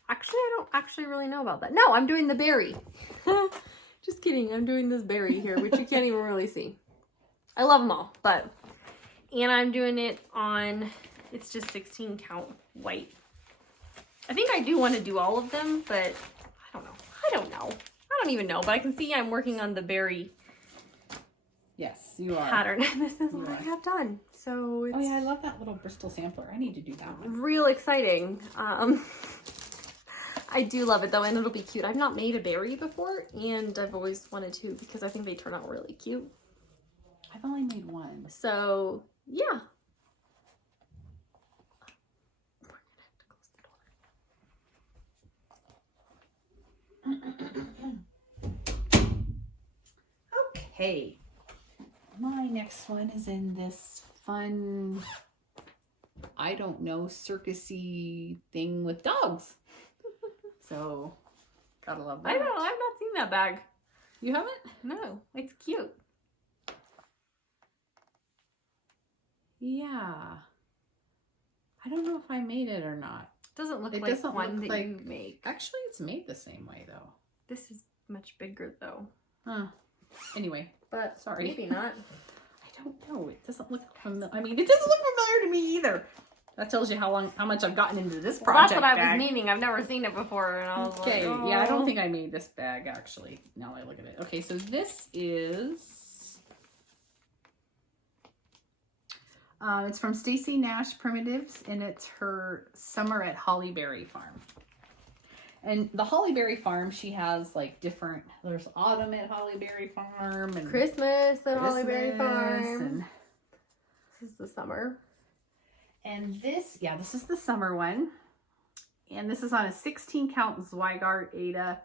Actually, I don't actually really know about that. No, I'm doing the berry. Just kidding. I'm doing this berry here, which you can't even really see. I love them all, and I'm doing it on, it's just 16 count white. I think I do want to do all of them, but I don't know. I don't even know, but I can see I'm working on the berry. Yes, you are. Pattern. This is what I have done. So it's Oh yeah, I love that little Bristol sampler. I need to do that one. real exciting. I do love it though, and it'll be cute. I've not made a berry before, and I've always wanted to because I think they turn out really cute. I've only made one. So yeah. Okay. my next one is in this fun, I don't know, circusy thing with dogs. So, gotta love that. I don't know. I've not seen that bag. You haven't? No, it's cute. Yeah. I don't know if I made it or not. Doesn't look It like doesn't one look that like- you make. Actually, it's made the same way though. This is much bigger though. Huh. Anyway, But sorry. maybe not. I don't know. It doesn't look familiar. I mean, it doesn't look familiar to me either. That tells you how much I've gotten into this Well, project. that's what I bag. was meaning. I've never seen it before, and I was Okay, like, oh. yeah, I don't think I made this bag actually. Now I look at it. Okay, so this is, it's from Stacy Nash Primitives, and it's her Summer at Hollyberry Farm. And the Hollyberry Farm, she has like different, there's Autumn at Hollyberry Farm, and Christmas at Hollyberry Farm. and This is the summer. And this, yeah, this is the summer one. And this is on a 16 count Zweigart Ada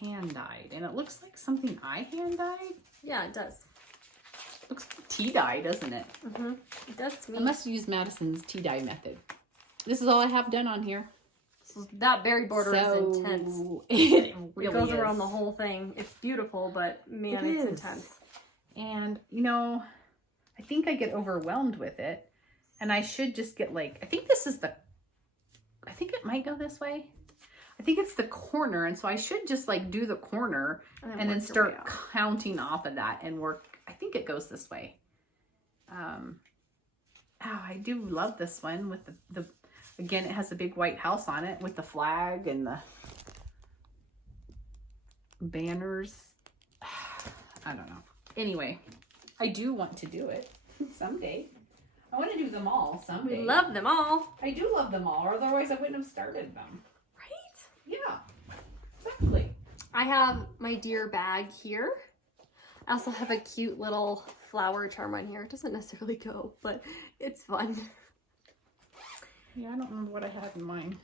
hand dyed. And it looks like something I hand dyed. Yeah, it does. Looks like tea dye, doesn't it? Mm-hmm. It does to me. I must use Madison's tea dye method. This is all I have done on here. That berry border is intense. It really It goes is. around the whole thing. It's beautiful, but man, It it's is. intense. And, you know, I think I get overwhelmed with it. And I should just get like, I think this is the, I think it might go this way. I think it's the corner. And so I should just like do the corner and then work your start way out. counting off of that and work. I think it goes this way. Oh, I do love this one with the again, it has a big white house on it with the flag and the banners. I don't know. Anyway, I do want to do it someday. I want to do them all someday. We love them all. I do love them all, or otherwise I wouldn't have started them. Right? Yeah, exactly. I have my deer bag here. I also have a cute little flower charm on here. It doesn't necessarily go, but it's fun. Yeah, I don't remember what I had in mind.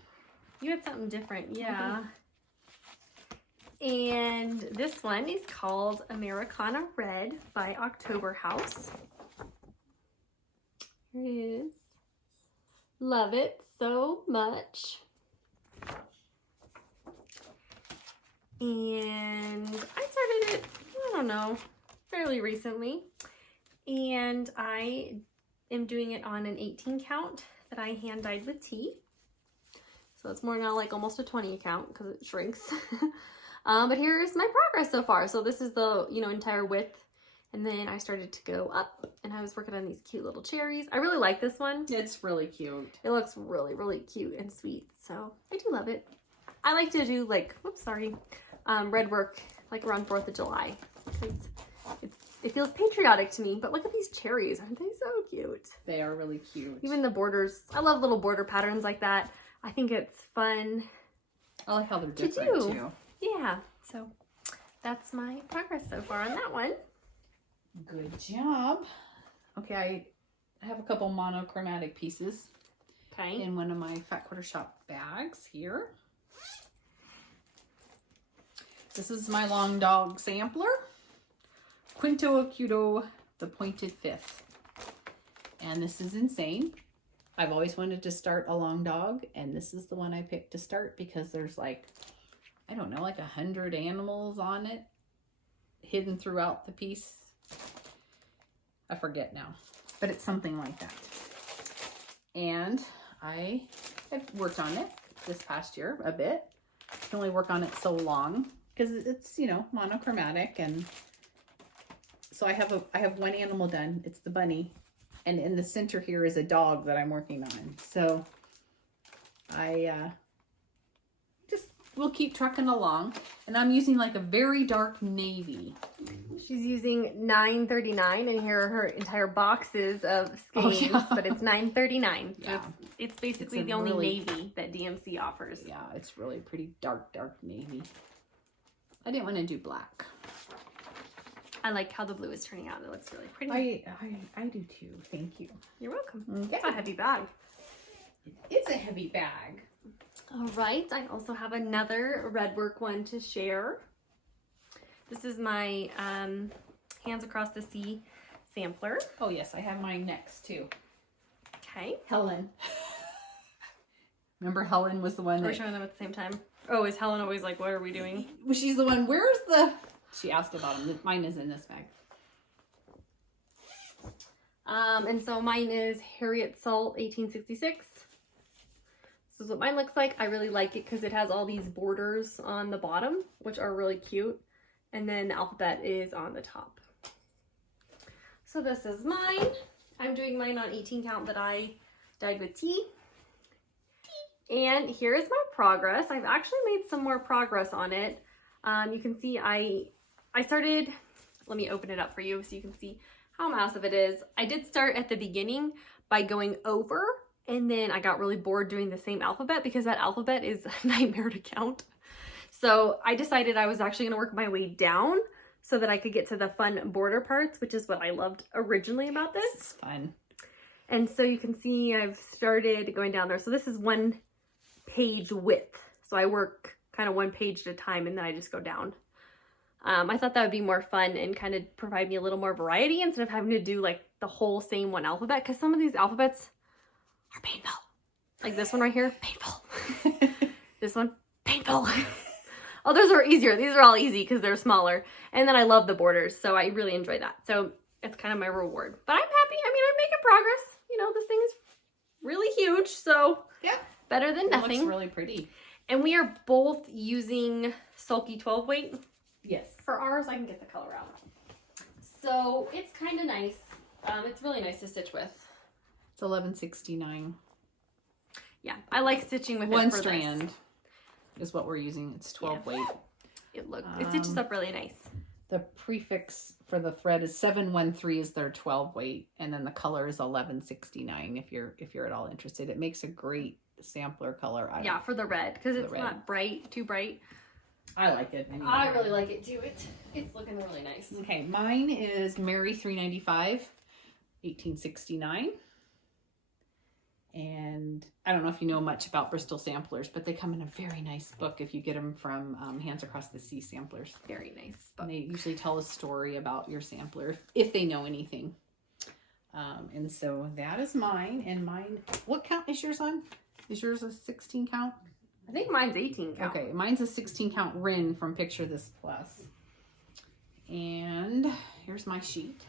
You had something different, yeah. And this one is called Americana Red by October House. Here it is. Love it so much. And I started it, I don't know, fairly recently. And I am doing it on an 18 count that I hand dyed with tea. So it's more now like almost a 20 count because it shrinks. But here's my progress so far. So this is the, you know, entire width. And then I started to go up and I was working on these cute little cherries. I really like this one. It's really cute. It looks really, really cute and sweet. So I do love it. I like to do like, oops, sorry, red work like around 4th of July. Because it feels patriotic to me. But look at these cherries. Aren't they so cute? They are really cute. Even the borders. I love little border patterns like that. I think it's fun. I like how they're to different do. too. Yeah. So that's my progress so far on that one. Good job. Okay, I have a couple monochromatic pieces Okay. in one of my Fat Quarter Shop bags here. This is my long dog sampler. Quinto Acuto, the pointed fifth. And this is insane. I've always wanted to start a long dog, and this is the one I picked to start because there's like, I don't know, like 100 animals on it hidden throughout the piece. I forget now, but it's something like that. And I have worked on it this past year a bit. I can only work on it so long because it's, you know, monochromatic. And so I have one animal done. It's the bunny. And in the center here is a dog that I'm working on. So we'll keep trucking along. And I'm using like a very dark navy. She's using $9.39, and here are her entire boxes of skeins, yeah. but it's $9.39. Yeah. It's basically It's a the only really- navy that DMC offers. Yeah, it's really pretty dark navy. I didn't want to do black. I like how the blue is turning out. It looks really pretty. I do too. Thank you. You're welcome. Okay. It's a heavy bag. It's a heavy bag. All right, I also have another red work one to share. This is my Hands Across the Sea sampler. Oh yes, I have mine next too. Okay. Helen. Remember Helen was the one We're that... showing them at the same time. Oh, is Helen always like, what are we doing? She's the one, where's the... She asked about them. Mine is in this bag. And so mine is Harriet Salt 1866. This is what mine looks like. I really like it because it has all these borders on the bottom, which are really cute. And then the alphabet is on the top. So this is mine. I'm doing mine on 18 count that I dyed with tea. And here is my progress. I've actually made some more progress on it. You can see I started, let me open it up for you so you can see how massive it is. I did start at the beginning by going over, and then I got really bored doing the same alphabet because that alphabet is a nightmare to count. So I decided I was actually gonna work my way down so that I could get to the fun border parts, which is what I loved originally about this. It's fun. And so you can see I've started going down there. So this is 1 page width. So I work kind of 1 page at a time and then I just go down. I thought that would be more fun and kind of provide me a little more variety instead of having to do like the whole same one alphabet, because some of these alphabets are painful. Like this one right here, painful. This one, painful. Others are easier. These are all easy because they're smaller. And then I love the borders, so I really enjoy that. So it's kind of my reward. But I'm happy. I mean, I'm making progress. You know, this thing is really huge, so yeah, better than nothing. It looks really pretty. And we are both using Sulky 12 weight. Yes. For ours, I can get the color out. So it's kind of nice. It's really nice to stitch with. It's 1169. Yeah, I like stitching with one it for strand this. Is what we're using. It's 12 weight. It stitches up really nice. The prefix for the thread is 713 is their 12 weight, and then the color is 1169 if you're at all interested. It makes a great sampler color. Yeah, for the red, because it's not too bright. I like it. Anyway. I really like it too. It's looking really nice. Okay, mine is Mary 395, 1869. And I don't know if you know much about Bristol samplers, but they come in a very nice book if you get them from Hands Across the Sea samplers. Very nice book. And they usually tell a story about your sampler if they know anything. And so that is mine. And mine, what count is yours on? Is yours a 16 count? I think mine's 18 count. Okay, mine's a 16 count Rin from Picture This Plus. And here's my sheet.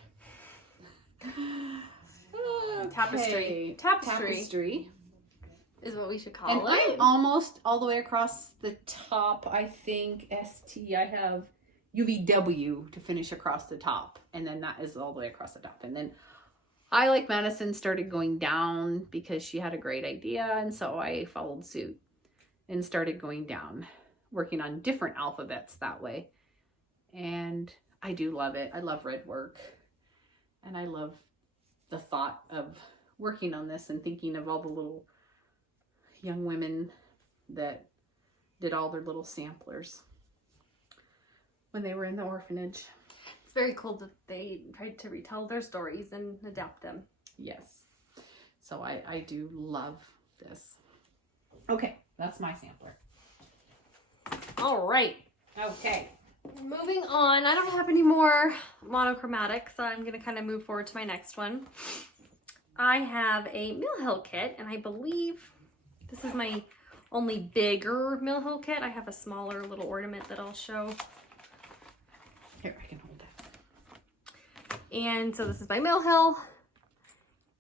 Okay. Tapestry is what we should call and it. I'm almost all the way across the top. I think ST, I have UVW to finish across the top. And then that is all the way across the top. And then I, like Madison, started going down because she had a great idea. And so I followed suit and started going down, working on different alphabets that way. And I do love it. I love red work. And I love the thought of working on this and thinking of all the little young women that did all their little samplers when they were in the orphanage. It's very cool that they tried to retell their stories and adapt them. Yes. So I do love this. Okay, that's my sampler. All right. Okay. Moving on, I don't have any more monochromatic, so I'm going to kind of move forward to my next one. I have a Mill Hill kit, and I believe this is my only bigger Mill Hill kit. I have a smaller little ornament that I'll show. Here, I can hold that. And so this is by Mill Hill,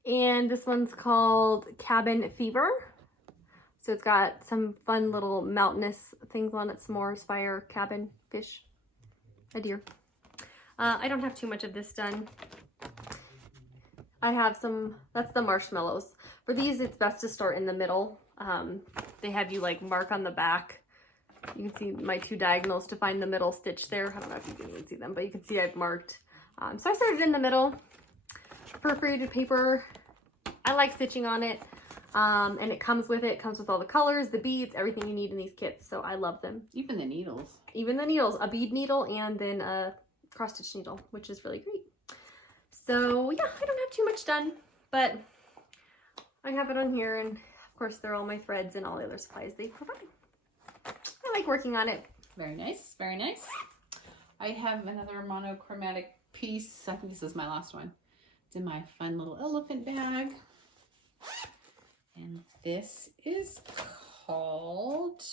and this one's called Cabin Fever. So it's got some fun little mountainous things on it, s'more, spire, cabin, fish, a deer. I don't have too much of this done. I have some, that's the marshmallows. For these, it's best to start in the middle. They have you like mark on the back. You can see my 2 diagonals to find the middle stitch there. I don't know if you can even see them, but you can see I've marked. So I started in the middle. Perforated paper. I like stitching on it. And it comes with all the colors, the beads, everything you need in these kits. So I love them. Even the needles. Even the needles, a bead needle and then a cross stitch needle, which is really great. So yeah, I don't have too much done, but I have it on here, and of course there are all my threads and all the other supplies they provide. I like working on it. Very nice, very nice. I have another monochromatic piece. I think this is my last one. It's in my fun little elephant bag. And this is called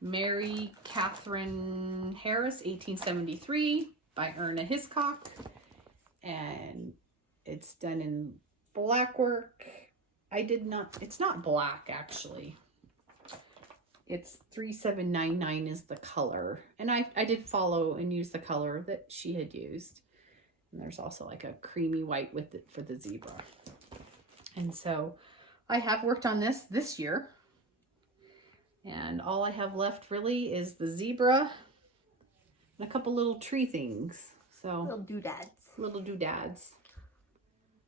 Mary Catherine Harris, 1873, by Erna Hiscock. And it's done in black work. It's not black actually. It's 3799 is the color. And I did follow and use the color that she had used. And there's also like a creamy white with it for the zebra. And so I have worked on this year. And all I have left really is the zebra and a couple little tree things. So Little doodads. Little doodads.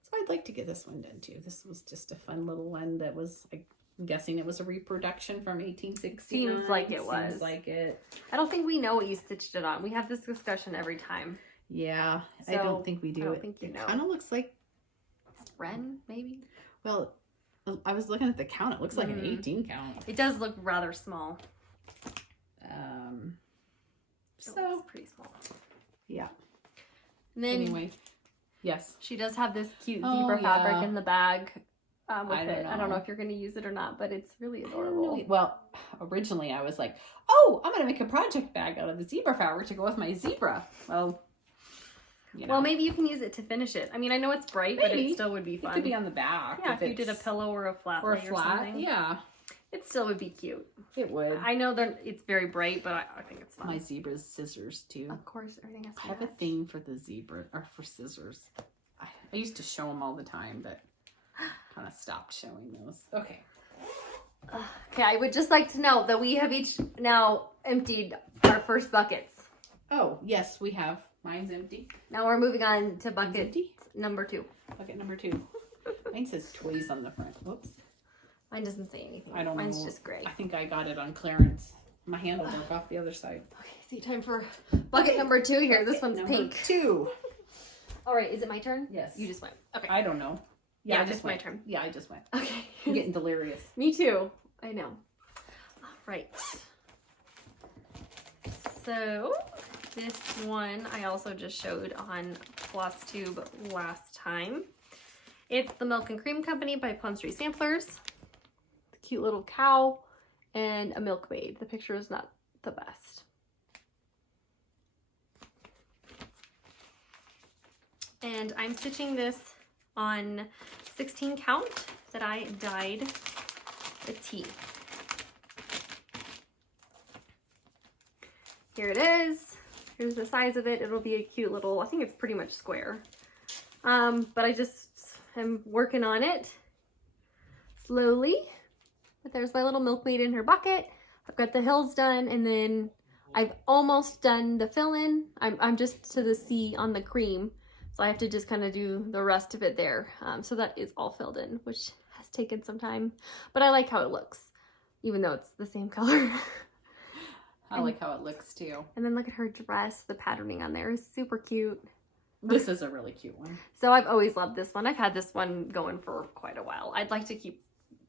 So I'd like to get this one done too. This was just a fun little one that was, I'm guessing it was a reproduction from 1869. Seems like it was. Seems like it. I don't think we know what you stitched it on. We have this discussion every time. Yeah, So, I don't think we do. I don't think you know. It kind of looks like Wren, maybe? Well, I was looking at the count. It looks like an 18 count. It does look rather small. So It's pretty small. yeah. And then Anyway, yes. she does have this cute Oh, zebra yeah. fabric in the bag with I it. don't I don't know know. if you're going to use it or not, but it's really I don't adorable. know. Well, originally I was like, oh, I'm going to make a project bag out of the zebra fabric to go with my zebra. Well, you know, Well, maybe you can use it to finish it. I mean, I know it's bright, but Maybe. it still would be it fun. could be on the back. Yeah, if you did a it's- pillow or a flat or a lay or flat. something. Yeah, It still would be cute. it would. I know that it's very bright, but I think it's fun. My zebra's scissors too. Of course, everything has to I have a match. thing for the zebra, or for scissors. I used to show them all the time, but kind of stopped showing those. Okay. Okay, I would just like to note that we have each now emptied our first buckets. Oh, yes, we have. Mine's empty. Now we're moving on to Mine's bucket empty. number 2. Bucket number 2. Mine says toys on the front. Whoops. Mine doesn't say anything. I don't know. Mine's just gray. I think I got it on clearance. My handle broke off the other side. Okay, see, time for bucket number 2 here. This one's Number pink. 2. All right, is it my turn? Yes. You just went. Okay. I don't know. Yeah, I it's just my went. turn. Yeah, I just went. Okay. I'm getting delirious. Me too. I know. All right. So this one I also just showed on Floss Tube last time. It's the Milk and Cream Company by Plum Street Samplers. The cute little cow and a milkmaid. The picture is not the best. And I'm stitching this on 16 count that I dyed the T. Here it is. Here's the size of it. It'll be a cute little, I think it's pretty much square. But I just am working on it slowly. But there's my little milkmaid in her bucket. I've got the hills done, and then I've almost done the fill-in. I'm just to the C on the cream. So I have to just kind of do the rest of it there. So that is all filled in, which has taken some time. But I like how it looks, even though it's the same color. I like how it looks too. And then look at her dress. The patterning on there is super cute. This is a really cute one. So I've always loved this one. I've had this one going for quite a while. I'd like to keep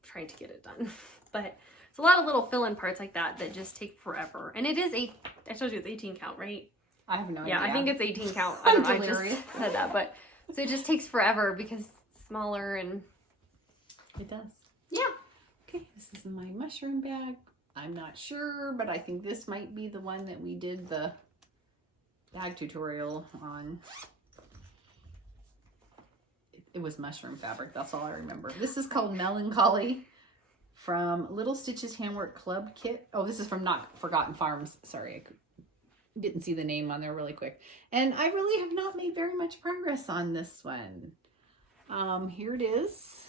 trying to get it done. But it's a lot of little fill-in parts like that that just take forever. And it is I told you it's 18 count, right? I have no idea. Yeah, I think it's 18 count. I don't know, I delirious. just said that. But so it just takes forever because it's smaller and It does. yeah. Okay, this is in my mushroom bag. I'm not sure, but I think this might be the one that we did the bag tutorial on. It was mushroom fabric, that's all I remember. This is called Melancholy from Little Stitches Handwork Club Kit. Oh, this is from Not Forgotten Farms. Sorry, I didn't see the name on there really quick. And I really have not made very much progress on this one. Here it is.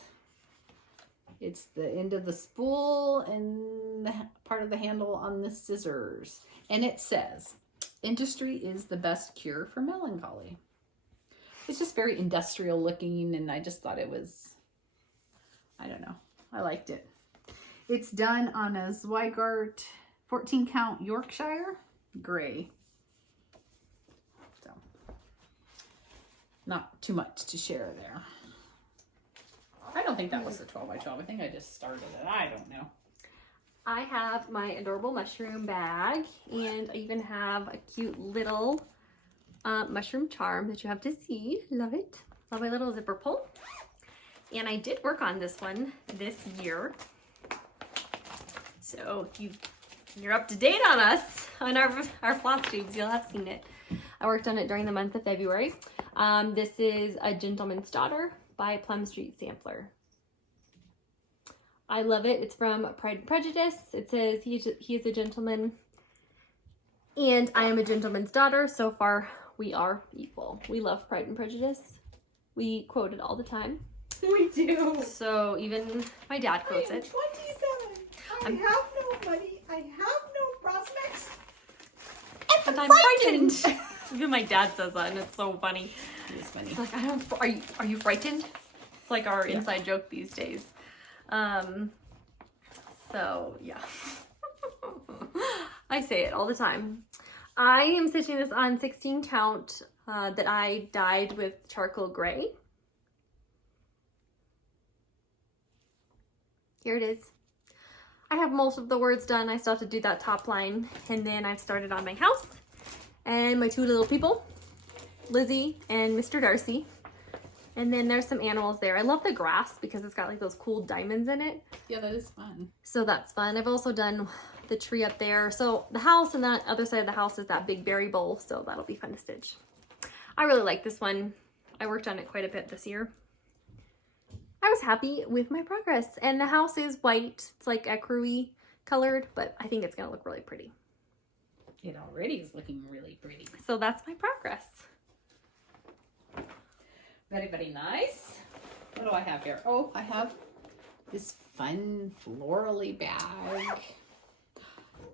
It's the end of the spool and the part of the handle on the scissors. And it says, industry is the best cure for melancholy. It's just very industrial looking, and I just thought it was, I don't know, I liked it. It's done on a Zweigart 14 count Yorkshire gray. So, not too much to share there. I don't think that was a 12 by 12. I think I just started it. I don't know. I have my adorable mushroom bag, and I even have a cute little mushroom charm that you have to see. Love it. Love my little zipper pull. And I did work on this one this year. So if you're up to date on us, on our floss tubes, you'll have seen it. I worked on it during the month of February. This is A Gentleman's Daughter by Plum Street Sampler. I love it. It's from Pride and Prejudice. It says he is a gentleman and I am a gentleman's daughter. So far, we are equal. We love Pride and Prejudice. We quote it all the time. We do. So even my dad quotes I am it. 27. I have no money. I have no prospects. And I'm frightened. Even my dad says that, and it's so funny. It's funny. It's like, are you frightened? It's like our inside joke these days. So yeah. I say it all the time. I am stitching this on 16 count that I dyed with charcoal gray. Here it is. I have most of the words done. I still have to do that top line, and then I've started on my house and my two little people, Lizzie and Mr. Darcy. And then there's some animals there. I love the grass because it's got like those cool diamonds in it. Yeah, that is fun. So that's fun. I've also done the tree up there. So the house and that other side of the house is that big berry bowl. So that'll be fun to stitch. I really like this one. I worked on it quite a bit this year. I was happy with my progress. And the house is white. It's like ecru-y colored, but I think it's going to look really pretty. It already is looking really pretty. So that's my progress. Very, very nice. What do I have here? Oh, I have this fun florally bag.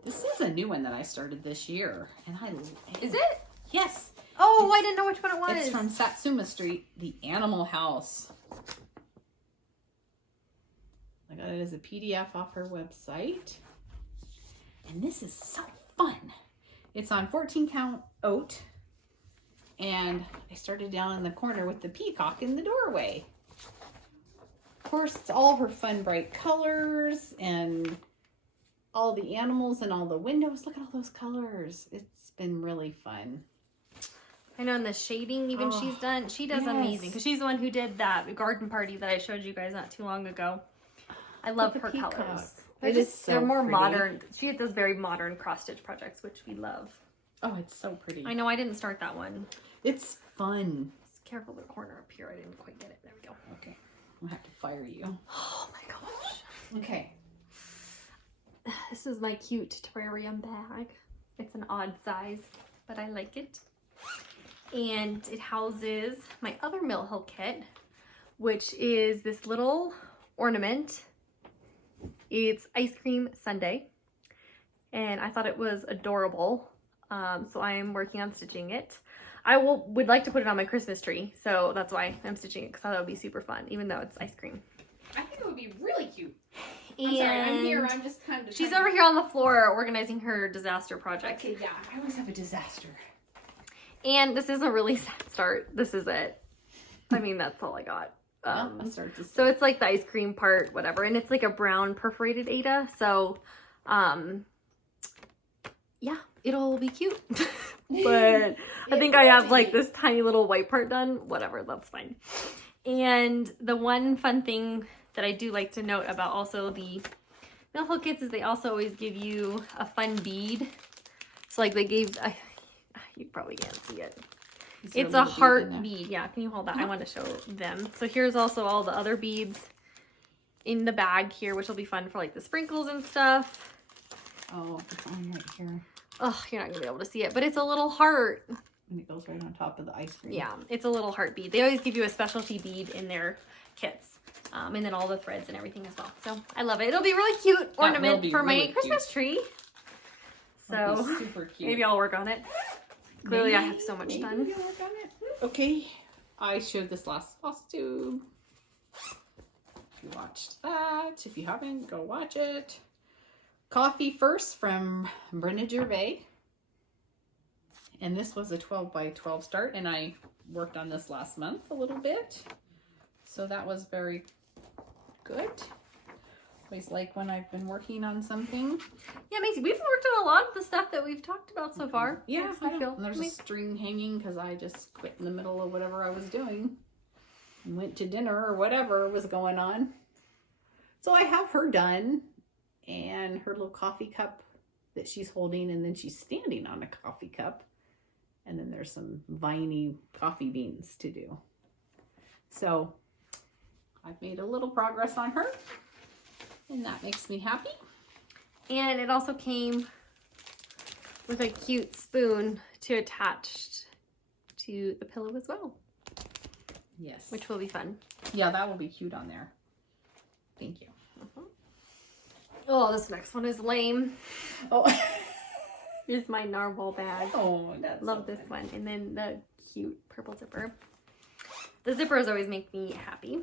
This is a new one that I started this year. And Is it? Yes. Oh, I didn't know which one it was. It's from Satsuma Street, the Animal House. I got it as a PDF off her website. And this is so fun. It's on 14 count oat. And I started down in the corner with the peacock in the doorway. Of course, it's all her fun, bright colors and all the animals and all the windows. Look at all those colors. It's been really fun. I know, and the shading even she's done. She does amazing because she's the one who did that garden party that I showed you guys not too long ago. I love her colors. They're more modern. She does very modern cross-stitch projects, which we love. Oh, it's so pretty. I know, I didn't start that one. It's fun. Just careful the corner up here. I didn't quite get it. There we go. Okay. I'll have to fire you. Oh my gosh. Okay. This is my cute terrarium bag. It's an odd size, but I like it. And it houses my other Mill Hill kit, which is this little ornament. It's ice cream sundae. And I thought it was adorable. So I am working on stitching it. I would like to put it on my Christmas tree, so that's why I'm stitching it, because I thought that would be super fun, even though it's ice cream. I think it would be really cute. And I'm sorry, I'm here. I'm just kind of. She's over here on the floor organizing her disaster project. Okay, yeah, I always have a disaster. And this is a really sad start. This is it. I mean, that's all I got. So it's like the ice cream part, whatever, and it's like a brown perforated Ada. So, yeah, it'll be cute. But I think I have like this tiny little white part done. Whatever, that's fine. And the one fun thing that I do like to note about also the Mill Hill kits is they also always give you a fun bead. So like they gave, you probably can't see it. It's a heart bead. Yeah, can you hold that? I want to show them. So here's also all the other beads in the bag here, which will be fun for like the sprinkles and stuff. Oh, it's on right here. Oh, you're not gonna be able to see it, but it's a little heart. And it goes right on top of the ice cream. Yeah, it's a little heart bead. They always give you a specialty bead in their kits. And then all the threads and everything as well. So I love it. It'll be a really cute ornament for my Christmas tree. So super cute. Maybe I'll work on it. Clearly I have so much done. Maybe you'll work on it. Okay, I showed this last floss tube. If you watched that, if you haven't, go watch it. Coffee First from Brenna Gervais. And this was a 12 by 12 start, and I worked on this last month a little bit. So that was very good. Always like when I've been working on something. Yeah, Macy, we've worked on a lot of the stuff that we've talked about so far. Yeah, Makes me feel and there's a amazing. string hanging because I just quit in the middle of whatever I was doing and went to dinner or whatever was going on. So I have her done, and her little coffee cup that she's holding, and then she's standing on a coffee cup, and then there's some viney coffee beans to do. So I've made a little progress on her, and that makes me happy. And it also came with a cute spoon to attach to the pillow as well, Yes. which will be fun. Yeah, that will be cute on there. Thank you. Oh, this next one is lame. Oh, Here's my narwhal bag. oh, that's Love so this fun. one. And then the cute purple zipper. The zippers always make me happy.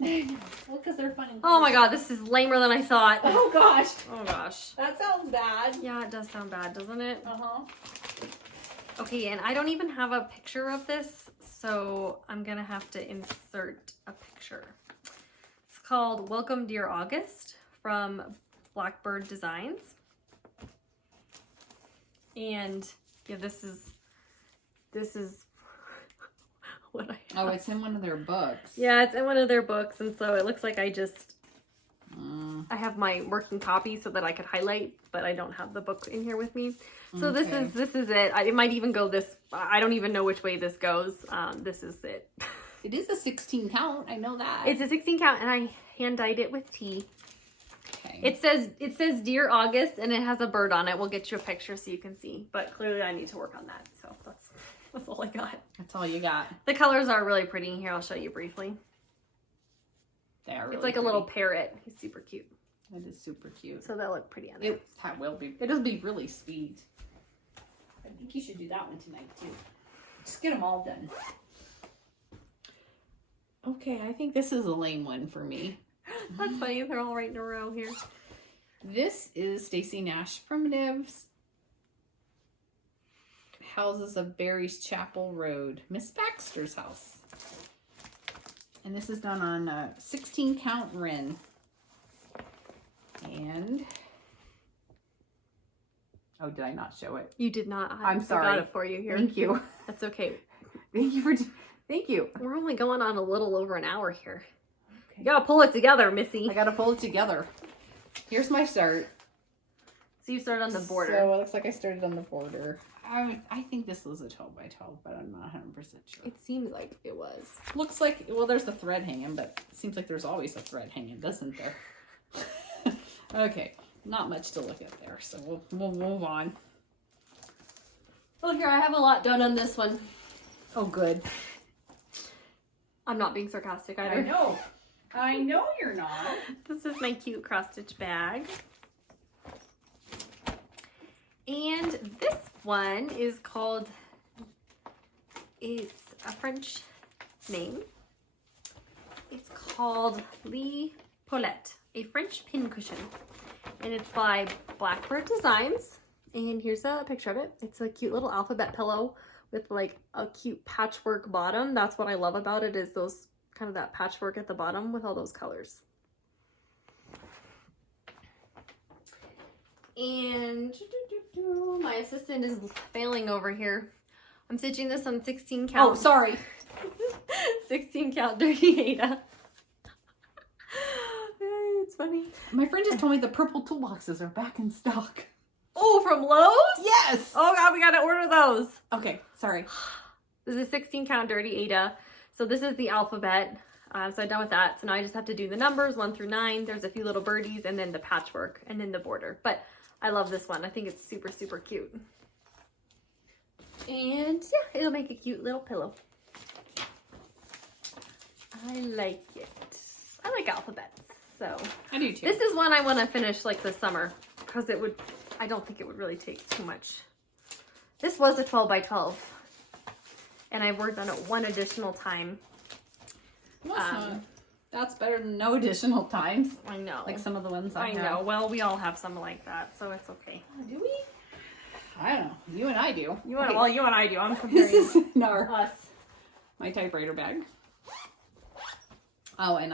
Well, because they're fun. Oh my god, this is lamer than I thought. Oh gosh, Oh gosh. that sounds bad. Yeah, it does sound bad, doesn't it? Uh-huh. Okay, and I don't even have a picture of this, so I'm gonna have to insert a picture. It's called Welcome Dear August from Blackbird Designs. And yeah, this is what I have. Oh, it's in one of their books. Yeah, it's in one of their books, and so it looks like I just Mm, I have my working copy so that I could highlight, but I don't have the book in here with me. So Okay. this is it. It might even go this. I don't even know which way this goes. This is it. it is a 16 count. I know that. It's a 16 count, and I hand dyed it with tea. okay. It says Dear August, and it has a bird on it. We'll get you a picture so you can see. But clearly, I need to work on that. So that's all I got. That's all you got. The colors are really pretty. Here, I'll show you briefly. They are really It's like a pretty. little parrot. He's super cute. It is super cute. So they'll look pretty on there. That will be. It'll be really sweet. I think you should do that one tonight too. Just get them all done. Okay, I think this is a lame one for me. That's funny. They're all right in a row here. This is Stacy Nash Primitives. Houses of Barry's Chapel Road, Miss Baxter's house. And this is done on a 16 count Ren. And oh, did I not show it? You did not. I'm I sorry. got it for you here. Thank you. That's okay. Thank you for. Thank you. We're only going on a little over an hour here. Okay. You gotta pull it together, Missy. I gotta pull it together. Here's my start. So you started on the border. So it looks like I started on the border. I think this was a 12 by 12, but I'm not 100% sure. It seems like it was. Looks like, well, there's the thread hanging, but it seems like there's always a thread hanging, doesn't there? Okay, not much to look at there, so we'll move on. Oh, here, I have a lot done on this one. Oh, good. I'm not being sarcastic either. I know you're not. This is my cute cross-stitch bag. And this one is called, it's a French name. It's called Les Paulettes, a French pincushion. And it's by Blackbird Designs. And here's a picture of it. It's a cute little alphabet pillow with like a cute patchwork bottom. That's what I love about it, is those kind of that patchwork at the bottom with all those colors. And my assistant is failing over here. I'm stitching this on 16 count. Oh, sorry. 16 count Dirty Ada. It's funny. My friend just told me the purple toolboxes are back in stock. Oh, from Lowe's? Yes! Oh god, we gotta order those. Okay, sorry. This is a 16 count Dirty Ada. So this is the alphabet. So I'm done with that. So now I just have to do the numbers 1 through 9. There's a few little birdies and then the patchwork and then the border. But I love this one. I think it's super, super cute. And yeah, it'll make a cute little pillow. I like it. I like alphabets. So I do too. this is one I want to finish like this summer because it would, I don't think it would really take too much. This was a 12 by 12 and I've worked on it one additional time. That's better than no additional times. I know. Like some of the ones I know. Well, we all have some like that, so it's okay. Do we? I don't know. You and I do. You and Okay. well, you and I do. I'm comparing This is our us. my typewriter bag. Oh, and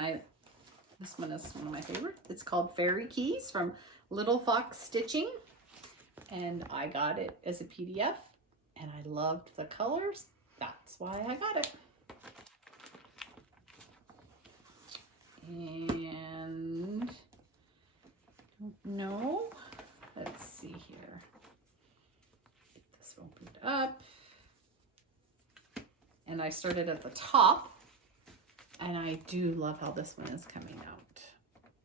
This one is one of my favorites. It's called Fairy Keys from Little Fox Stitching. And I got it as a PDF. And I loved the colors. That's why I got it. And no, let's see here. Get this opened up. And I started at the top, and I do love how this one is coming out.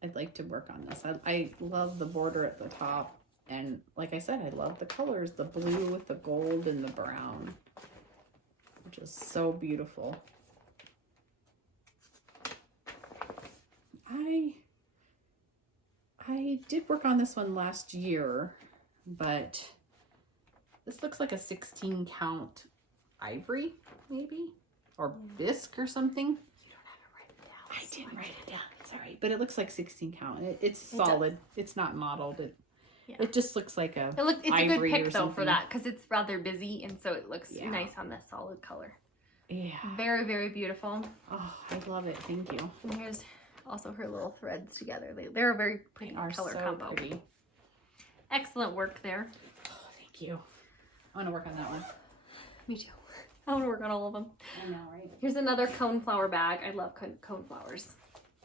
I'd like to work on this. I love the border at the top, and like I said, I love the colors, the blue with the gold and the brown, which is so beautiful. I did work on this one last year, but this looks like a 16 count ivory, maybe, or bisque or something. You don't have to write it down. I didn't write it down. It's all right, but it looks like 16 count. It's solid. It's not modeled. It just looks like a it's a good pick though something. for that because it's rather busy and so it looks Yeah. nice on the solid color. Yeah. Very, very beautiful. Oh, I love it. Thank you. And here's also her little threads together. They're a very pretty They are color so combo. pretty. Excellent work there. Oh, thank you. I want to work on that one. Me too. I want to work on all of them. I know, right? Here's another cone flower bag. I love cone flowers.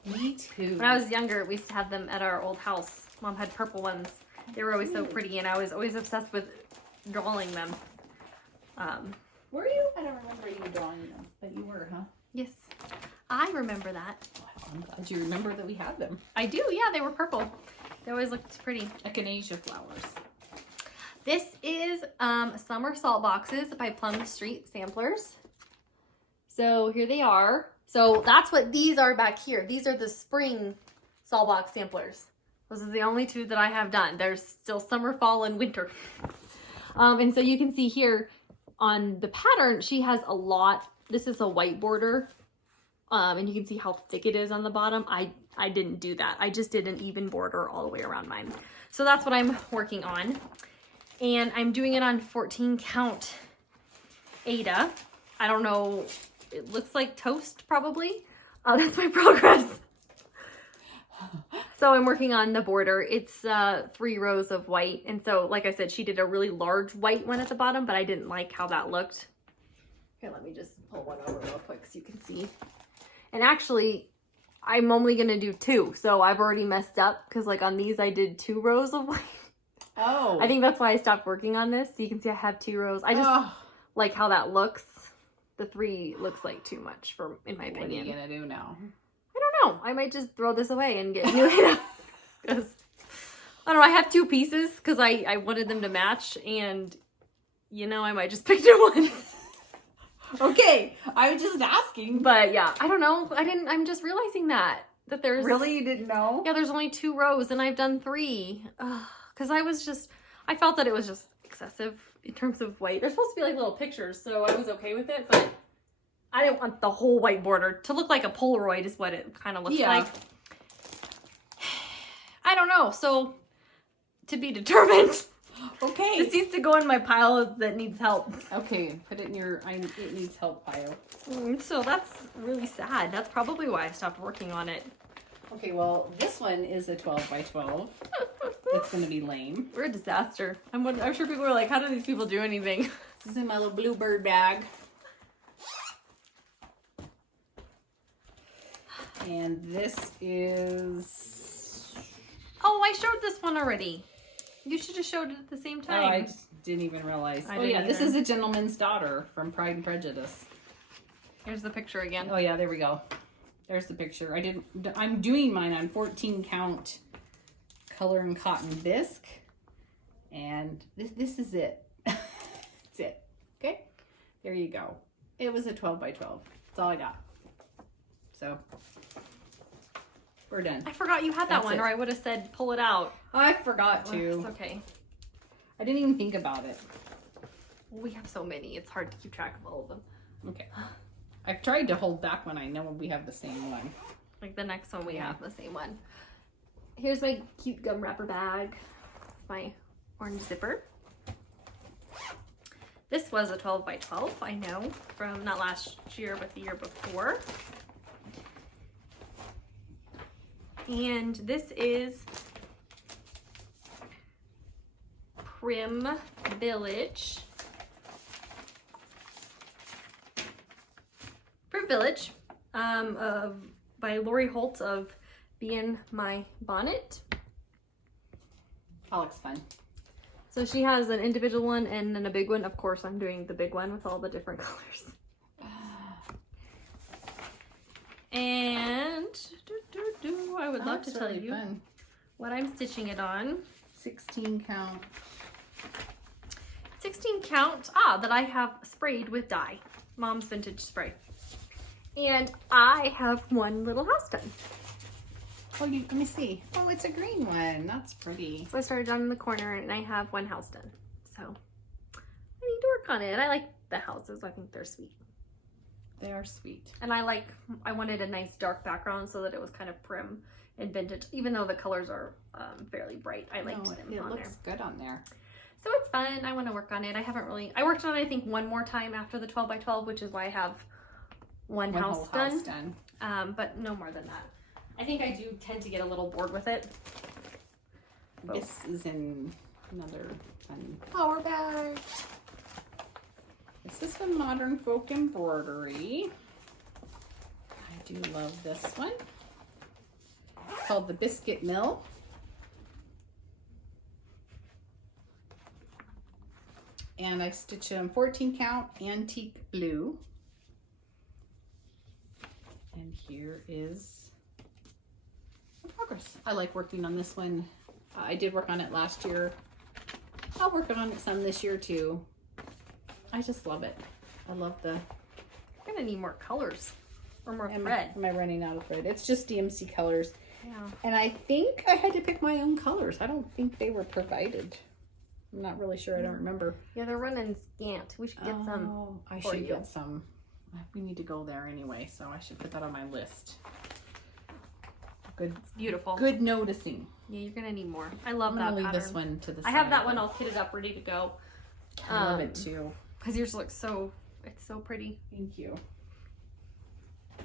Me too. When I was younger, we used to have them at our old house. Mom had purple ones. They were always so pretty, and I was always obsessed with drawing them. Were you? I don't remember you drawing them, but you were, huh? Yes, I remember that. Oh, I'm glad you remember that we had them. I do, yeah, they were purple. They always looked pretty. Echinacea flowers. This is Summer Salt Boxes by Plum Street Samplers. So here they are. So that's what these are back here. These are the spring salt box samplers. Those are the only two that I have done. There's still summer, fall, and winter. And so you can see here on the pattern, she has a lot. This is a white border. And you can see how thick it is on the bottom. I didn't do that. I just did an even border all the way around mine. So that's what I'm working on. And I'm doing it on 14 count Ada. I don't know. It looks like toast probably. That's my progress. So I'm working on the border. It's 3 rows of white. And so, like I said, she did a really large white one at the bottom, but I didn't like how that looked. Here, let me just pull one over real quick so you can see. And actually, I'm only going to do 2. So I've already messed up because like on these, I did 2 rows of white. Oh. I think that's why I stopped working on this. So you can see I have 2 rows. I just like how that looks. The 3 looks like too much in my opinion. What are you going to do now? I don't know. I might just throw this away and get new Ada. Because, I don't know, I have 2 pieces because I wanted them to match. And, you know, I might just pick new ones. Okay. I was just asking. But yeah, I don't know. I'm just realizing that there's... Really? You didn't know? Yeah, there's only 2 rows and I've done 3. Because I felt that it was just excessive in terms of white. They're supposed to be like little pictures, so I was okay with it, but I didn't want the whole white border to look like a Polaroid is what it kind of looks like. I don't know, so to be determined. Okay. This needs to go in my pile that needs help. Okay, put it in your it needs help pile. So that's really sad. That's probably why I stopped working on it. Okay, well, this one is a 12 by 12. It's going to be lame. We're a disaster. I'm sure people are like, how do these people do anything? This is in my little bluebird bag. And this is... Oh, I showed this one already. You should have showed it at the same time. Oh, I just didn't even realize. I Oh, didn't yeah, this either. is A Gentleman's Daughter from Pride and Prejudice. Here's the picture again. Oh, yeah, there we go. There's the picture. I'm doing mine on 14 count color and cotton bisque. And this is it. That's it. Okay? There you go. It was a 12 by 12. That's all I got. So, we're done. I forgot you had that That's one, it. or I would have said pull it out. I forgot It's to. okay. I didn't even think about it. We have so many. It's hard to keep track of all of them. Okay. I've tried to hold back when I know we have the same one. Like the next one, we Yeah. have the same one. Here's my cute gum wrapper bag. My orange zipper. This was a 12 by 12, I know, from not last year, but the year before. And this is Prim Village. Prim Village by Lori Holt of Being My Bonnet. That looks fun. So she has an individual one and then a big one. Of course, I'm doing the big one with all the different colors. And I would love to tell really you fun. what I'm stitching it on. 16 count. 16 count, that I have sprayed with dye. Mom's vintage spray. And I have one little house done. Oh, let me see. Oh, it's a green one. That's pretty. So I started down in the corner and I have one house done. So I need to work on it. I like the houses. I think they're sweet. They are sweet. And I wanted a nice dark background so that it was kind of prim and vintage, even though the colors are fairly bright. I liked them it on looks there. good on there. So it's fun. I want to work on it. I worked on it, I think, one more time after the 12 by 12, which is why I have one house done. But no more than that. I think I do tend to get a little bored with it. This is in another fun flower bag. This is a Modern Folk Embroidery. I do love this one. It's called the Biscuit Mill. And I stitched it on 14 count antique blue. And here is the progress. I like working on this one. I did work on it last year. I'll work on it some this year too. I just love it. I love the... I'm gonna need more colors or more Am thread. I running out of thread? It's just DMC colors. Yeah. And I think I had to pick my own colors. I don't think they were provided. I'm not really sure. I don't remember. Yeah, they're running scant. We should get some. Oh, I for should you. get some. We need to go there anyway, so I should put that on my list. Good. It's beautiful. Good noticing. Yeah, you're gonna need more. I love I'm that gonna leave pattern. this one to the side. I have that one all kitted up, ready to go. I love it too. Because yours looks it's so pretty. Thank you.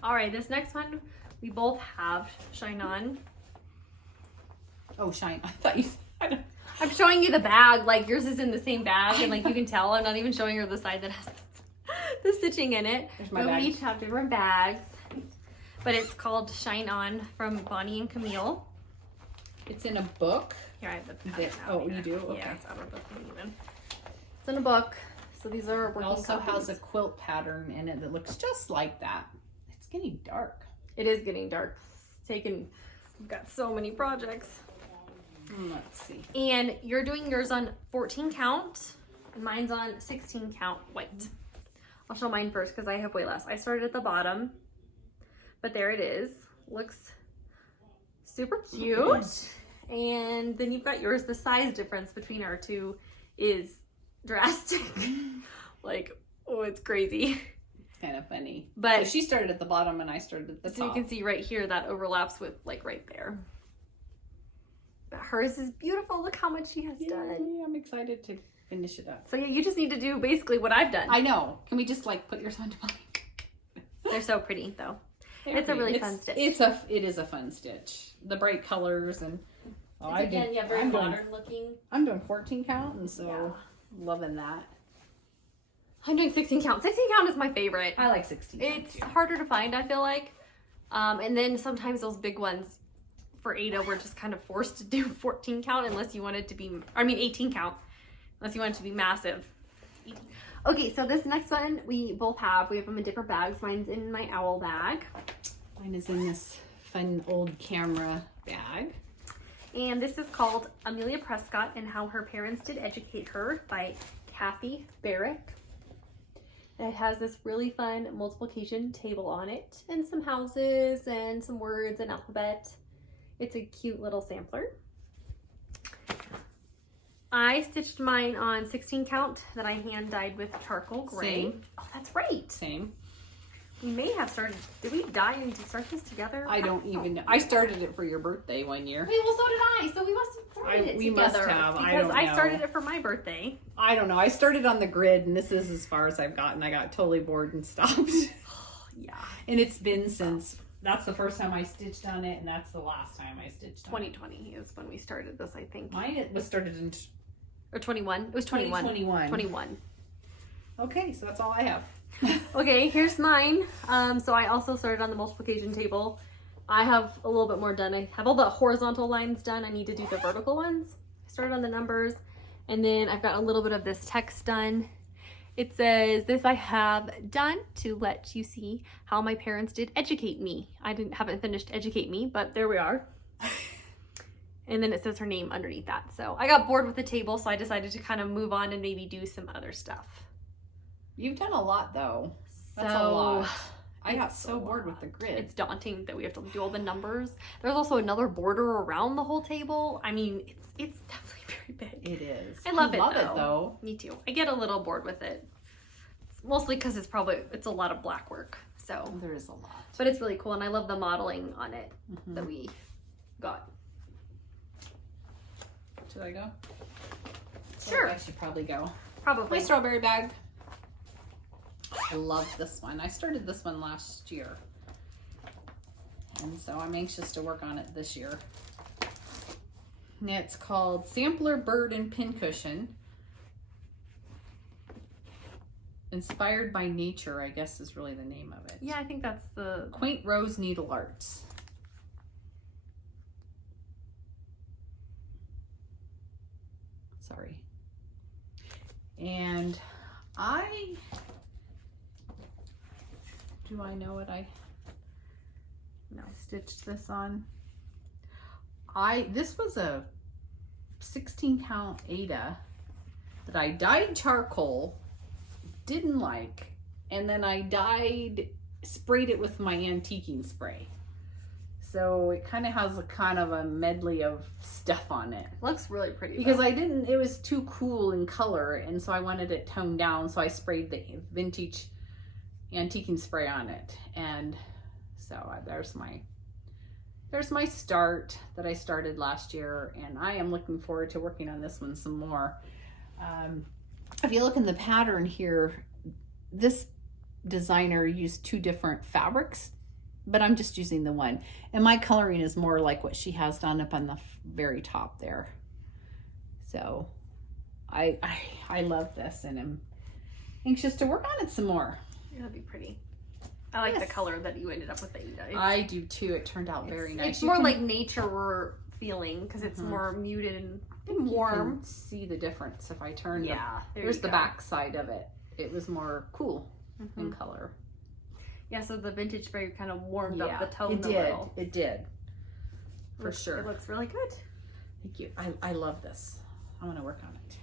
All right, this next one we both have Shine On. Oh, shine. I thought you said... I'm showing you the bag, like yours is in the same bag, and like you can tell I'm not even showing her the side that has the stitching in it. There's my But bag. we each have different bags. But it's called Shine On from Bonnie and Camille. It's in a book. Here, I have the pattern out Oh, here. you do? Okay. Yeah, it's out of the thing even. It's in a book. So these are It working also has a copies. quilt pattern in it that looks just like that. It's getting dark. It is getting dark. We've got so many projects. Let's see. And you're doing yours on 14 count. And mine's on 16 count white. I'll show mine first because I have way less. I started at the bottom, but there it is. Looks super cute. And then you've got yours. The size difference between our two is drastic. Like, oh, it's crazy. It's kind of funny. But so she started at the bottom and I started at the so top. you can see right here that overlaps with like right there. But hers is beautiful. Look how much she has done. I'm excited to finish it up. So yeah, you just need to do basically what I've done. I know. Can we just like put yours on mine? They're so pretty though. It's a really fun stitch. It is a fun stitch. The bright colors and Very modern looking. I'm doing 14 count and so loving that. I'm doing 16 count. 16 count is my favorite. I like 16 count It's too. harder to find, I feel like. And then sometimes those big ones for Ada, we're just kind of forced to do 14 count unless you want it to be, 18 count, unless you want it to be massive. Okay, so this next one we both have. We have them in different bags. Mine's in my owl bag. Mine is in this fun old camera bag. And this is called Amelia Prescott and How Her Parents Did Educate Her by Kathy Barrick. It has this really fun multiplication table on it and some houses and some words and alphabet. It's a cute little sampler. I stitched mine on 16 count that I hand dyed with charcoal gray. Same. Oh, that's right. Same. We may have started, did we dye and start this together? I don't even know. I started it for your birthday one year. Wait, well, so did I. So we must have started it we together. must have. I Because don't I know. started it for my birthday. I don't know. I started on the grid and this is as far as I've gotten. I got totally bored and stopped. Yeah. And it's been since That's the first time I stitched on it, and that's the last time I stitched on it. 2020 is when we started this, I think. Mine was started in Or 21. It was 21. 21. Okay, so that's all I have. Okay, here's mine. So I also started on the multiplication table. I have a little bit more done. I have all the horizontal lines done. I need to do the vertical ones. I started on the numbers, and then I've got a little bit of this text done. It says, "This I have done to let you see how my parents did educate me." I haven't finished educate me, but there we are. And then it says her name underneath that. So I got bored with the table, so I decided to kind of move on and maybe do some other stuff. You've done a lot, though. That's a lot. I got so bored with the grid. It's daunting that we have to do all the numbers. There's also another border around the whole table. I mean, it's definitely very big. It is. I love it though. Me too. I get a little bored with it. It's mostly because it's a lot of black work. So There is a lot. but it's really cool, and I love the modeling on it that we got. Should I go? Sure. I should probably go. Probably. My strawberry bag. I love this one. I started this one last year. And so I'm anxious to work on it this year. And it's called Sampler Bird and Pincushion. Inspired by Nature, I guess is really the name of it. Yeah, I think that's the... Quaint Rose Needle Arts. Sorry. And do I know what I stitched this on? This was a 16 count Ada that I dyed charcoal, didn't like, and then I sprayed it with my antiquing spray. So it kind of has a medley of stuff on it. Looks really pretty. Because it was too cool in color, and so I wanted it toned down, so I sprayed the vintage antiquing spray on it. And so there's my start that I started last year, and I am looking forward to working on this one some more. If you look in the pattern here, this designer used 2 different fabrics, but I'm just using the one. And my coloring is more like what she has done up on the very top there. So I love this, and I'm anxious to work on it some more. That'd be pretty. I like the color that you ended up with, Ada. I do too. It turned out very nice. It's more like nature feeling because it's more muted and warm. You can see the difference if I turn. Yeah, there's the back side of it. It was more cool in color. Yeah, so the vintage spray kind of warmed up the tone a little. It did. For sure. It looks really good. Thank you. I love this. I want to work on it.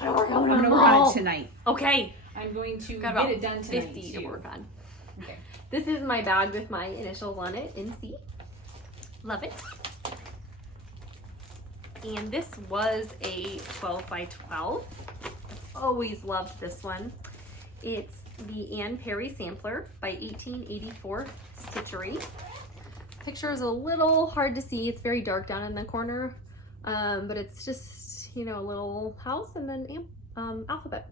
I'm going to work on it tonight. Okay. I'm going to Got get it done tonight. 50 to work on. Okay. This is my bag with my initials on it in C. Love it. And this was a 12 by 12. Always loved this one. It's the Ann Perry Sampler by 1884 Stitchery. Picture is a little hard to see. It's very dark down in the corner, but it's just, a little house and then alphabet.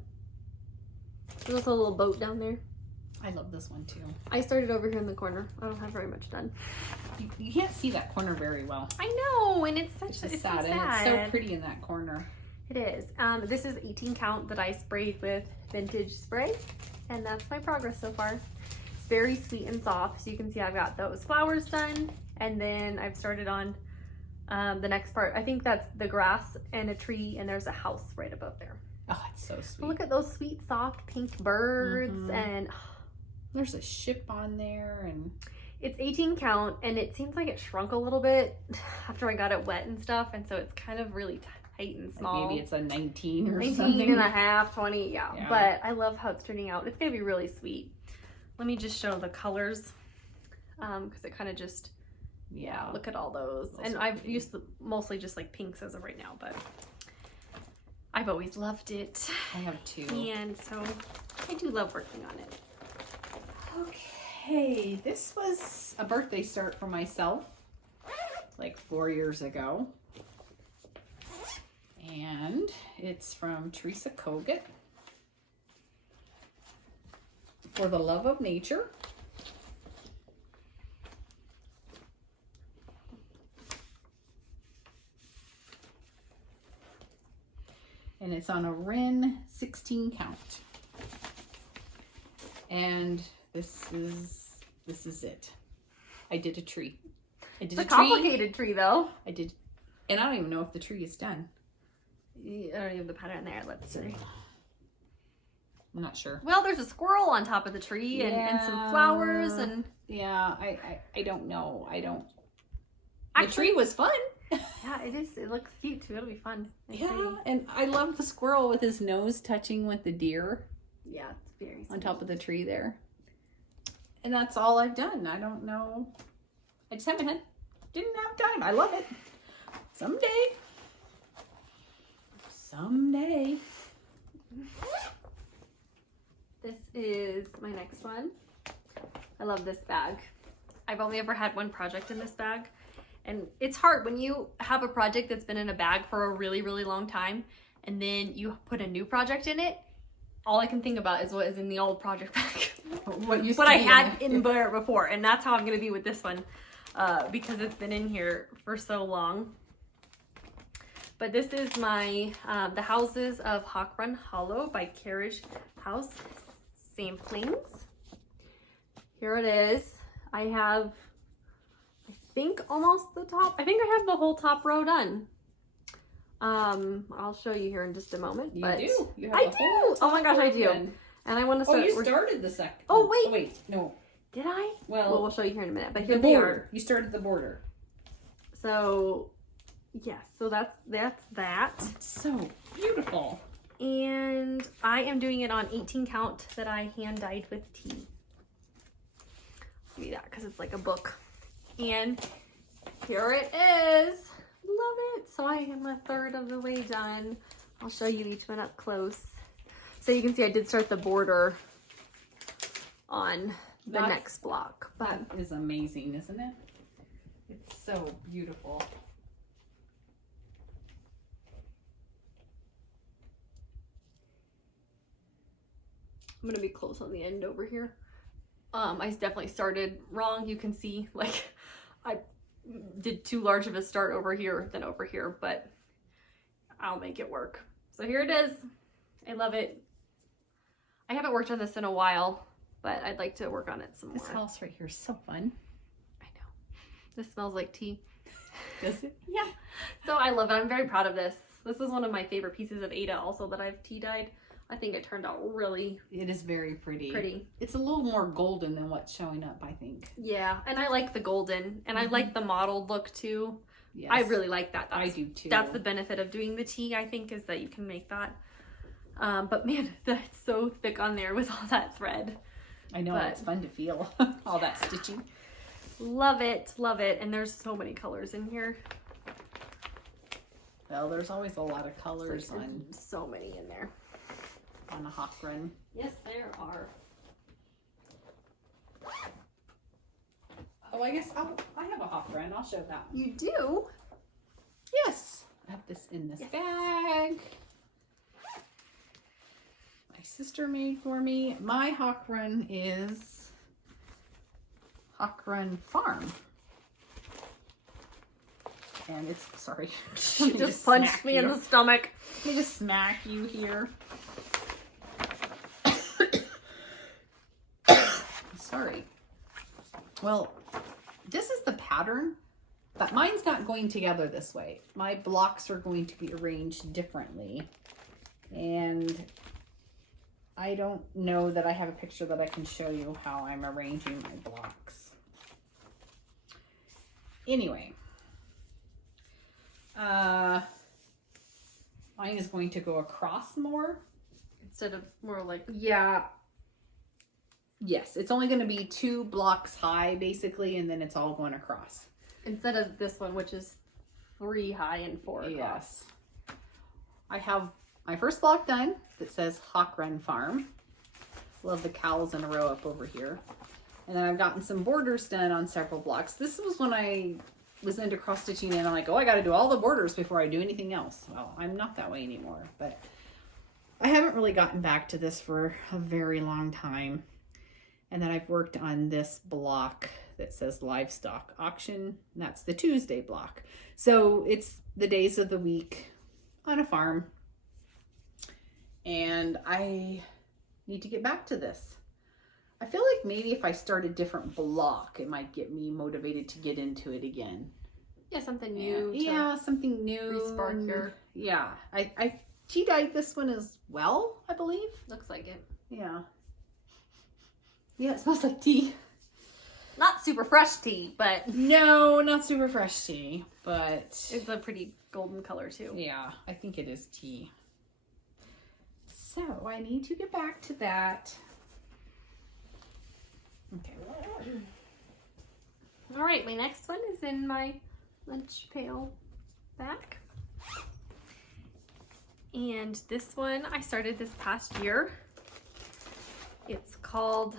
There's also a little boat down there. I love this one too. I started over here in the corner. I don't have very much done. You can't see that corner very well. I know, and it's It's sad. and it's so pretty in that corner. It is. This is 18 count that I sprayed with vintage spray, and that's my progress so far. It's very sweet and soft, so you can see I've got those flowers done, and then I've started on the next part. I think that's the grass and a tree, and there's a house right above there. Oh, it's so sweet. But look at those sweet, soft pink birds, and there's a ship on there, and it's 18 count, and it seems like it shrunk a little bit after I got it wet and stuff, and so it's kind of really tight and small. Like maybe it's a 19 or 19 something. and a half, 20, yeah. But I love how it's turning out. It's gonna be really sweet. Let me just show the colors, because it kind of just, look at all those. And I've used mostly just like pinks as of right now, but I've always loved it. I have too. And so I do love working on it. Okay, this was a birthday start for myself like 4 years ago. And it's from Teresa Kogut. For the Love of Nature. it's on a Wren 16 count. And this is it. I did a tree. It's a complicated tree though. I did, and I don't even know if the tree is done. I don't even have the pattern there. Let's see. I'm not sure. Well, there's a squirrel on top of the tree and some flowers and yeah, I don't know. The Actually, tree was fun. Yeah, it is. It looks cute too. It'll be fun. Yeah, and I love the squirrel with his nose touching with the deer. Yeah, it's very sweet. On top of the tree there. And that's all I've done. I don't know. I just didn't have time. I love it. Someday. This is my next one. I love this bag. I've only ever had one project in this bag. And it's hard when you have a project that's been in a bag for a really, really long time and then you put a new project in it. All I can think about is what is in the old project bag. What I had in there before. And that's how I'm going to be with this one because it's been in here for so long. But this is my The Houses of Hawk Run Hollow by Carriage House Samplings. Here it is. I have, I think, almost the top. I think I have the whole top row done. I'll show you here in just a moment. You do? You have I do! Oh my gosh, I do. Done. And I want to start. Oh, you started the second. Oh, wait. Oh, wait, no. Did I? Well, we'll show you here in a minute. But the here they are. border. You started the border. So, yes. So that's that. It's so beautiful. And I am doing it on 18 count that I hand dyed with tea. Give you that because it's like a book. And here it is. Love it. So I am a third of the way done. I'll show you each one up close. So you can see I did start the border on the next block. But that is amazing, isn't it? It's so beautiful. I'm gonna be close on the end over here. I definitely started wrong. You can see like I did too large of a start over here than over here, but I'll make it work. So here it is. I love it. I haven't worked on this in a while, but I'd like to work on it some more. This house right here is so fun. I know. This smells like tea. Does it? Yeah. So I love it. I'm very proud of this. This is one of my favorite pieces of Ada also that I've tea dyed. I think it turned out really It is very pretty. pretty. It's a little more golden than what's showing up, I think. Yeah, and I like the golden, and I like the mottled look too. Yes. I really like that. I do too. That's the benefit of doing the tea, I think, is that you can make that. But man, that's so thick on there with all that thread. I know, but it's fun to feel all that stitching. Love it, love it. And there's so many colors in here. Well, there's always a lot of colors on so many in there. On a hawk run. Yes, there are. Oh, I guess I have a hawk run. I'll show that one. You do? Yes. I have this in this bag. My sister made for me. My hawk run is Hawk Run Farm. And it's, sorry. She just punched me in the stomach. Let me just smack you here. Sorry. Well, this is the pattern, but mine's not going together this way. My blocks are going to be arranged differently. And I don't know that I have a picture that I can show you how I'm arranging my blocks. Anyway. Mine is going to go across more. Instead of more like... Yeah. Yes, it's only going to be 2 blocks high, basically, and then it's all going across. Instead of this one, which is 3 high and 4 across. Yes. I have my first block done that says Hawk Run Farm. Love the cows in a row up over here. And then I've gotten some borders done on several blocks. This was when I was into cross stitching and I'm like, oh, I got to do all the borders before I do anything else. Well, I'm not that way anymore, but I haven't really gotten back to this for a very long time. And then I've worked on this block that says livestock auction. That's the Tuesday block. So it's the days of the week on a farm. and I need to get back to this. I feel like maybe if I start a different block, it might get me motivated to get into it again. Yeah, something new. Yeah, something new. Respark your... Yeah, I tea dyed this one as well, I believe. Looks like it. Yeah. Yeah, it smells like tea. Not super fresh tea, but... No, not super fresh tea, but... It's a pretty golden color too. Yeah, I think it is tea. So, I need to get back to that. Okay. All right, my next one is in my lunch pail bag. And this one I started this past year. It's called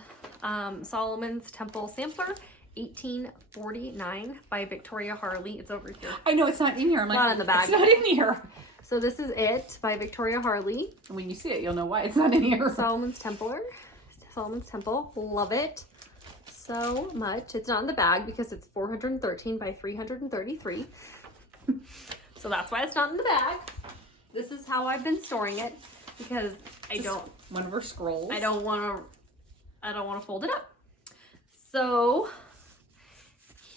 Solomon's Temple Sampler 1849 by Victoria Harley. It's over here. I know it's not in here. I'm like, Not in the bag. It's not in here. So this is it by Victoria Harley. And when you see it, you'll know why it's not in here. Solomon's Temple. Love it so much. It's not in the bag because it's 413 by 333. So that's why it's not in the bag. This is how I've been storing it because One of our scrolls. I don't want to fold it up. So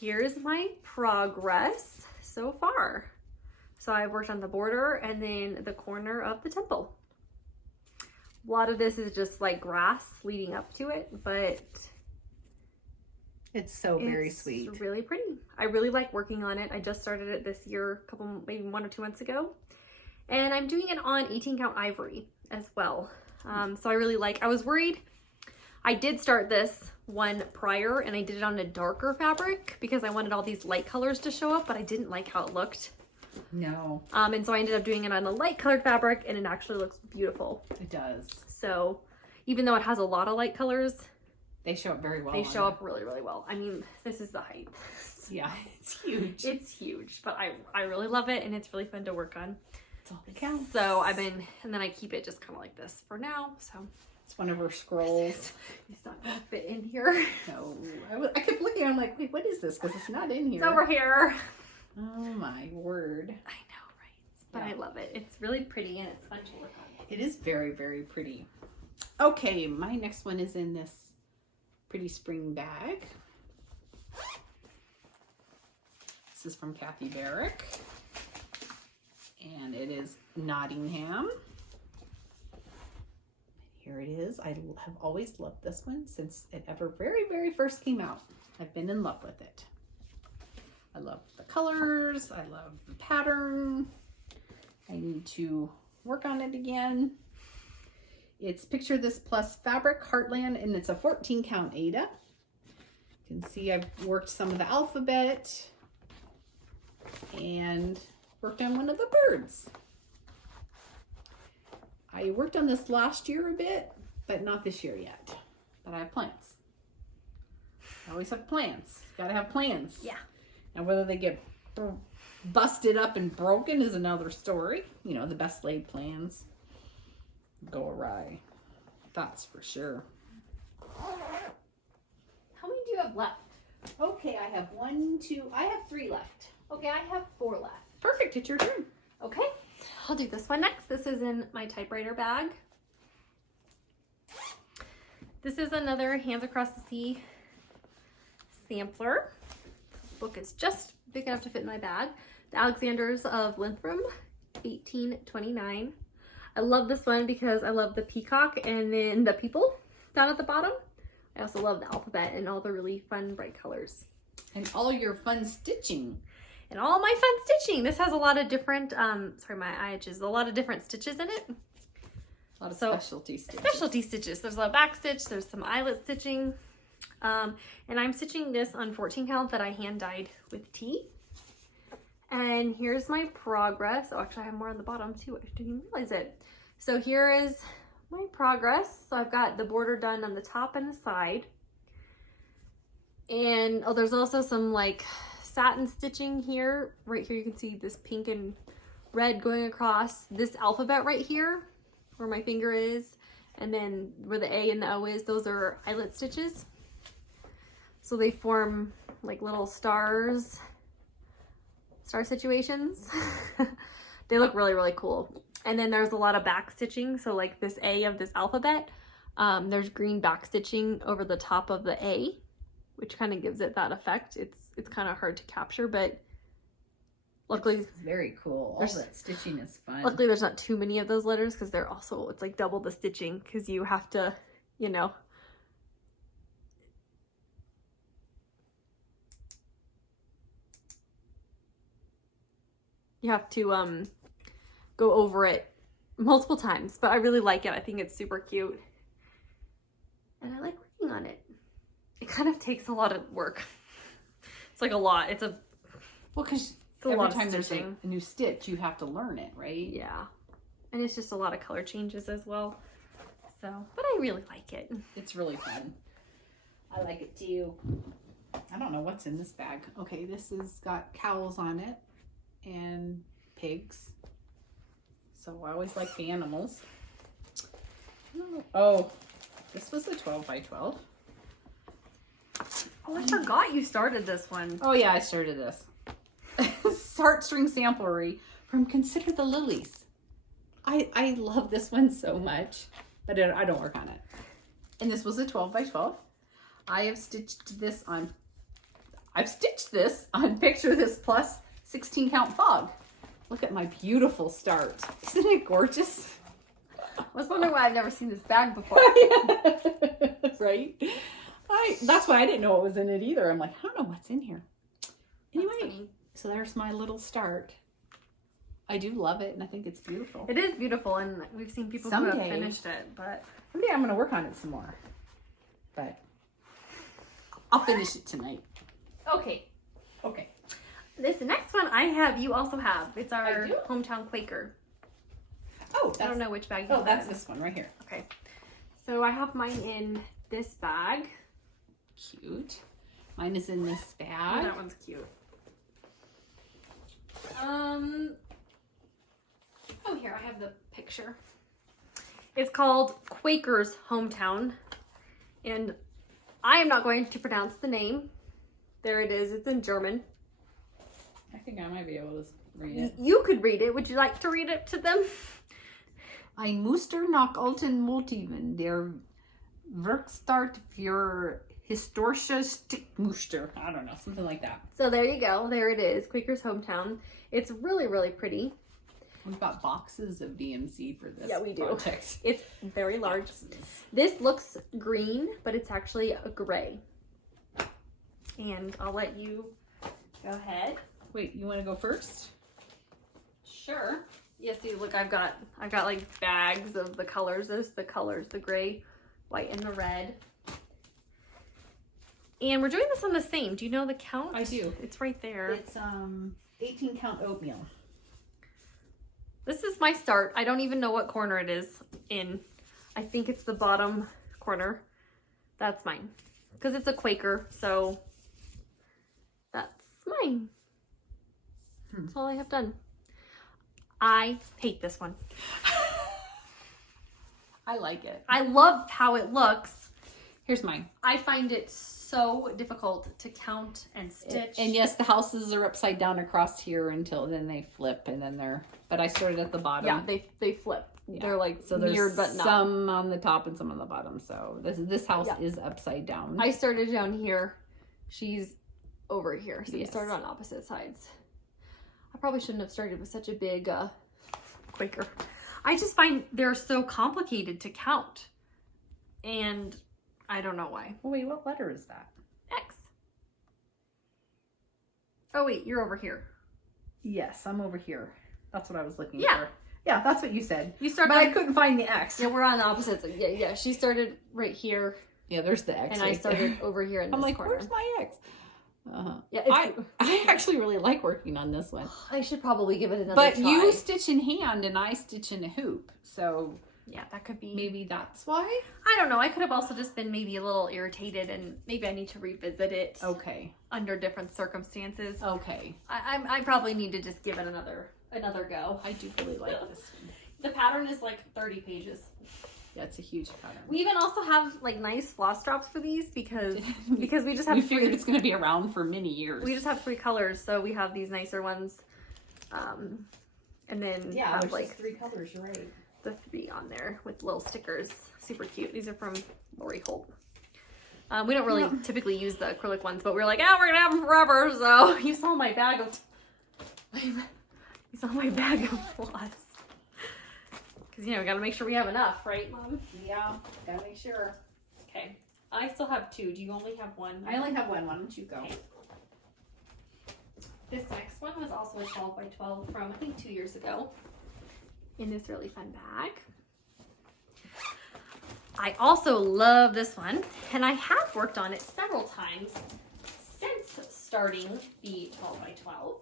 here's my progress so far. So I've worked on the border and then the corner of the temple. A lot of this is just like grass leading up to it, but it's so very sweet. It's really pretty. I really like working on it. I just started it this year, maybe 1 or 2 months ago. And I'm doing it on 18 count ivory as well. So I really like, I was worried. I did start this one prior and I did it on a darker fabric because I wanted all these light colors to show up, but I didn't like how it looked. No. And so I ended up doing it on a light colored fabric and it actually looks beautiful. It does. So even though it has a lot of light colors, they show up very well. They show up really, really well. I mean, this is the height. Yeah, it's huge. It's huge, but I really love it and it's really fun to work on. It's all that counts. So and then I keep it just kind of like this for now. So it's one of our scrolls. It's not gonna fit in here. No, I kept looking. I'm like, wait, what is this? Because it's not in here. It's over here. Oh my word. I know, right? But yeah. I love it. It's really pretty and it's fun to work on. It is very, very pretty. Okay, my next one is in this pretty spring bag. This is from Kathy Barrick. And it is Nottingham. Here it is. I have always loved this one since it ever very, very first came out. I've been in love with it. I love the colors. I love the pattern. I need to work on it again. It's Picture This Plus Fabric Heartland, and it's a 14 count Aida. You can see I've worked some of the alphabet and worked on one of the birds. I worked on this last year a bit, but not this year yet. But I have plans. I always have plans. Gotta have plans. Yeah. And whether they get busted up and broken is another story. You know, the best laid plans go awry. That's for sure. How many do you have left? Okay, I have 3 left. Okay, I have 4 left. Perfect, it's your turn. Okay, I'll do this one next. This is in my typewriter bag. This is another Hands Across the Sea sampler. The book is just big enough to fit in my bag. The Alexanders of Linthrum, 1829. I love this one because I love the peacock and then the people down at the bottom. I also love the alphabet and all the really fun bright colors. And all your fun stitching. And all my fun stitching. This has a lot of different, sorry, my eye itches, a lot of different stitches in it. A lot of specialty stitches. Specialty stitches. There's a lot of back stitch, there's some eyelet stitching. And I'm stitching this on 14 count that I hand dyed with tea. And here's my progress. Oh, actually I have more on the bottom too. I didn't even realize it. So here is my progress. So I've got the border done on the top and the side. And oh, there's also some like satin stitching here. Right here you can see this pink and red going across this alphabet right here where my finger is. And then where the A and the O is, those are eyelet stitches. So they form like little star situations. They look really, really cool. And then there's a lot of back stitching. So like this A of this alphabet, there's green back stitching over the top of the A, which kind of gives it that effect. It's kind of hard to capture, but luckily it's very cool. All that stitching is fun. Luckily there's not too many of those letters because they're also, it's like double the stitching because you have to, you know, you have to go over it multiple times, but I really like it. I think it's super cute. And I like working on it. It kind of takes a lot of work. It's like a lot. It's a, well, because every time there's a new stitch, you have to learn it, right? Yeah. And it's just a lot of color changes as well. So, but I really like it. It's really fun. I like it too. I don't know what's in this bag. Okay, this has got cows on it and pigs. So I always like the animals. Oh, this was a 12 by 12. Oh, I forgot you started this one. Oh yeah, I started this. Heartstring samplery from Consider the Lilies. I love this one so much, but I don't work on it. And this was a 12 by 12. I've stitched this on Picture This Plus 16 count fog. Look at my beautiful start. Isn't it gorgeous? I was wondering why I've never seen this bag before. Right? That's why I didn't know what was in it either. I'm like, I don't know what's in here. Anyway, so there's my little start. I do love it, and I think it's beautiful. It is beautiful, and we've seen people who have finished it, but someday I'm going to work on it some more. But I'll finish it tonight. Okay. Okay. This next one you also have. It's our hometown Quaker. Oh, I don't know which bag you have. Oh, that's this one right here. Okay. So I have mine in this bag. Cute. Mine is in this bag. Oh, that one's cute. Oh, here, I have the picture. It's called Quaker's Hometown, and I am not going to pronounce the name. There it is. It's in German. I think I might be able to read it. You could read it. Would you like to read it to them? Ein Muster nach alten Motiven, der Werkstart für historische Stickmuster. I don't know, something like that. So there you go. There it is. Quaker's Hometown. It's really, really pretty. We've got boxes of DMC for this project. It's very large. This looks green, but it's actually a gray. And I'll let you go ahead. Wait, you want to go first? Sure. Yes, see, look, I've got like bags of the colors. There's the colors, the gray, white, and the red. And we're doing this on the same. Do you know the count? I do. It's right there. It's 18 count oatmeal. This is my start. I don't even know what corner it is in. I think it's the bottom corner. That's mine. Because it's a Quaker, so that's mine. That's all I have done. I hate this one. I like it. I love how it looks. Here's mine. I find it so difficult to count and stitch. And yes, the houses are upside down across here until then they flip and then they're, but I started at the bottom. Yeah, they flip. Yeah. They're like so there's mirrored, but not. Some on the top and some on the bottom. So this house is upside down. I started down here. She's over here. So we started on opposite sides. I probably shouldn't have started with such a big Quaker. I just find they're so complicated to count. And I don't know why. Oh, wait, what letter is that? X. Oh, wait, you're over here. Yes, I'm over here. That's what I was looking Yeah. for. Yeah, that's what you said. You started, but I couldn't find the X. Yeah, we're on opposites. Yeah. She started right here. Yeah, there's the X. And right I started there. over here in I'm this like, corner. where's my X? Yeah, I actually really like working on this one. I should probably give it another But try. you stitch in hand and I stitch in a hoop. So yeah, that could be. Maybe that's why? I don't know. I could have also just been maybe a little irritated and maybe I need to revisit it. Okay. Under different circumstances. Okay. I probably need to just give it another go. I do really like this one. The pattern is like 30 pages. Yeah, it's a huge pattern. We even also have like nice floss drops for these because we just have we figured it's going to be around for many years. We just have 3 colors, so we have these nicer ones. And then Yeah, have there's like just 3 colors, you're right. the 3 on there with little stickers. Super cute. These are from Lori Holt. We don't really typically use the acrylic ones, but we're like, oh, we're gonna have them forever. So you saw my bag of floss. Because, you know, we gotta make sure we have enough, right, Mom? Yeah, gotta make sure. Okay. I still have 2. Do you only have 1? I only have 1. Why don't you go? Okay. This next one was also a 12 by 12 from, I think, 2 years ago. In this really fun bag. I also love this one, and I have worked on it several times since starting the 12 by 12.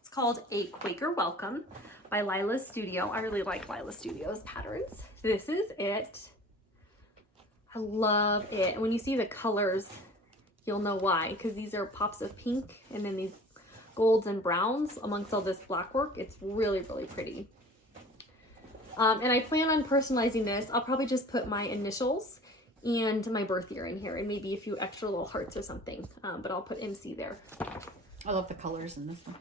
It's called A Quaker Welcome by Lila's Studio. I really like Lila Studio's patterns. This is it. I love it. And when you see the colors, you'll know why, because these are pops of pink and then these golds and browns amongst all this black work. It's really, really pretty. And I plan on personalizing this. I'll probably just put my initials and my birth year in here and maybe a few extra little hearts or something. But I'll put MC there. I love the colors in this one.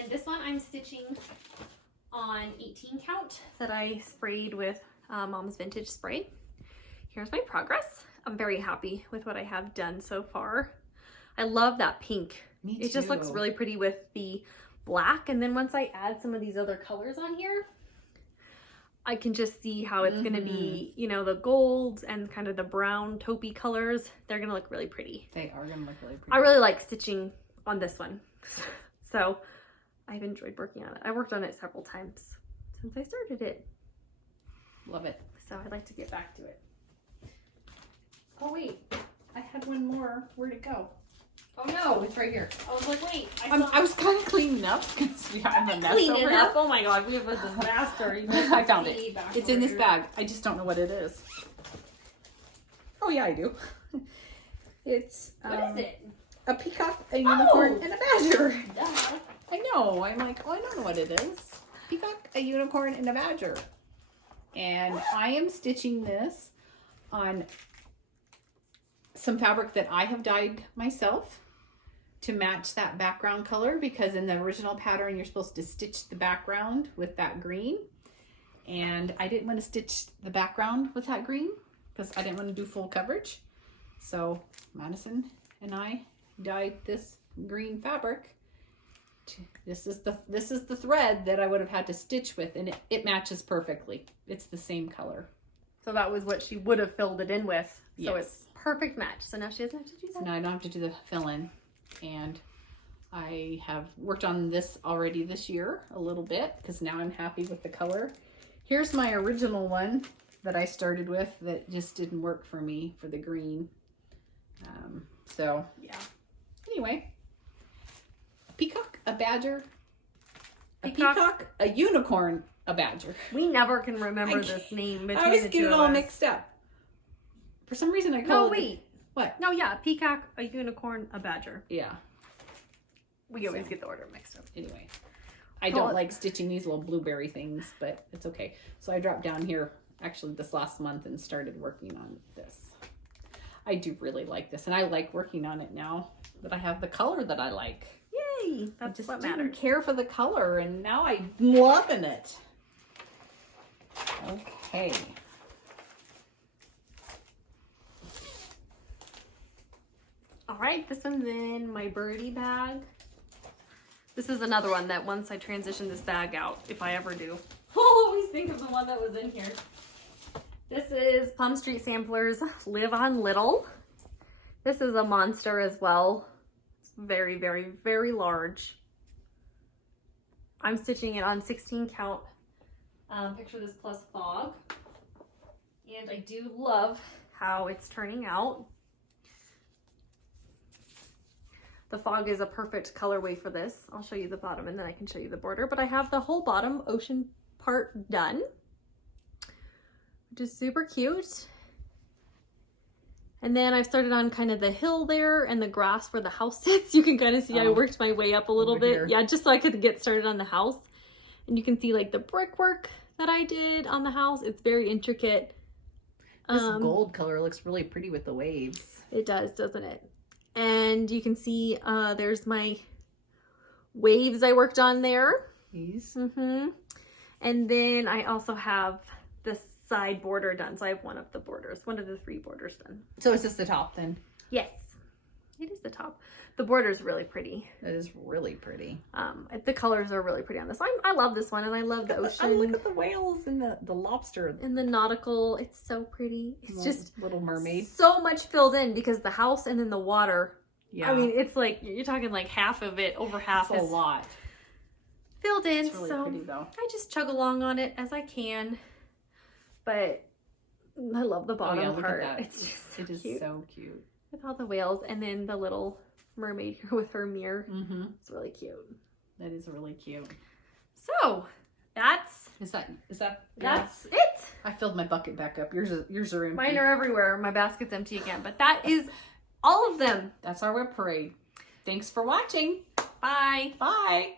And this one I'm stitching on 18 count that I sprayed with Mom's Vintage Spray. Here's my progress. I'm very happy with what I have done so far. I love that pink. Me too. It just looks really pretty with the black. And then once I add some of these other colors on here, I can just see how it's going to be, you know, the golds and kind of the brown taupey colors. They're going to look really pretty. They are going to look really pretty. I really like stitching on this one. So I've enjoyed working on it. I worked on it several times since I started it. Love it. So I'd like to get back to it. Oh, wait. I had one more. Where'd it go? Oh, no. It's right here. I was like, wait. I was kind of cleaning up because we have a mess cleaning over up. here. Oh, my God. We have a disaster. I found it. It's in this bag. I just don't know what it is. Oh, yeah, I do. It's What is it? a peacock, a unicorn, and a badger. Duh. I know. I'm like, oh, I don't know what it is. Peacock, a unicorn, and a badger. And I am stitching this on some fabric that I have dyed myself to match that background color, because in the original pattern you're supposed to stitch the background with that green, and I didn't want to stitch the background with that green because I didn't want to do full coverage. So Madison and I dyed this green fabric. This is the thread that I would have had to stitch with, and it matches perfectly. It's the same color. So that was what she would have filled it in with. So Yes. it's perfect match. So now she doesn't have to do So that. now I don't have to do the fill-in, and I have worked on this already this year a little bit because now I'm happy with the color. Here's my original one that I started with that just didn't work for me for the green. So Yeah. anyway, a peacock, a badger, a Peacock. peacock, a unicorn, a badger. We never can remember I this name between I always the get two it of all us. mixed up. For some reason I No, call it. wait. What? No, yeah. A peacock, a unicorn, a badger. Yeah. We always So. get the order mixed up. Anyway, I Call don't it- like stitching these little blueberry things, but it's okay. So I dropped down here actually this last month and started working on this. I do really like this, and I like working on it now that I have the color that I like. Yay! I That's just what didn't matters. care for the color, and now I'm loving it. Okay. All right, this one's in my birdie bag. This is another one that once I transition this bag out, if I ever do, I'll always think of the one that was in here. This is Plum Street Samplers Live on Little. This is a monster as well. It's very, very, very large. I'm stitching it on 16 count. Picture this plus fog. And I do love how it's turning out. The fog is a perfect colorway for this. I'll show you the bottom and then I can show you the border. But I have the whole bottom ocean part done, which is super cute. And then I've started on kind of the hill there and the grass where the house sits. You can kind of see I worked my way up a little bit. here. Yeah, just so I could get started on the house. And you can see like the brickwork that I did on the house. It's very intricate. This gold color looks really pretty with the waves. It does, doesn't it? And you can see there's my waves I worked on there. These. And then I also have the side border done. So I have one of the borders, one of the 3 borders done. So is this the top then? Yes, it is the top. The border is really pretty. It is really pretty. The colors are really pretty on this. I love this one, and I love the ocean. Oh, look at the whales and the lobster. And the nautical, it's so pretty. It's just Little Mermaid. so much filled in because the house and then the water. Yeah. I mean, it's like, you're talking like half of it, over half That's a is lot. filled in. It's really so pretty though. I just chug along on it as I can. But I love the bottom look part. at that. It's just It is cute. so cute. With all the whales and then the little mermaid here with her mirror. It's really cute. That is really cute. So that's it? I filled my bucket back up. Yours are empty. Mine are everywhere. My basket's empty again. But that is all of them. That's our WIP parade. Thanks for watching. Bye. Bye.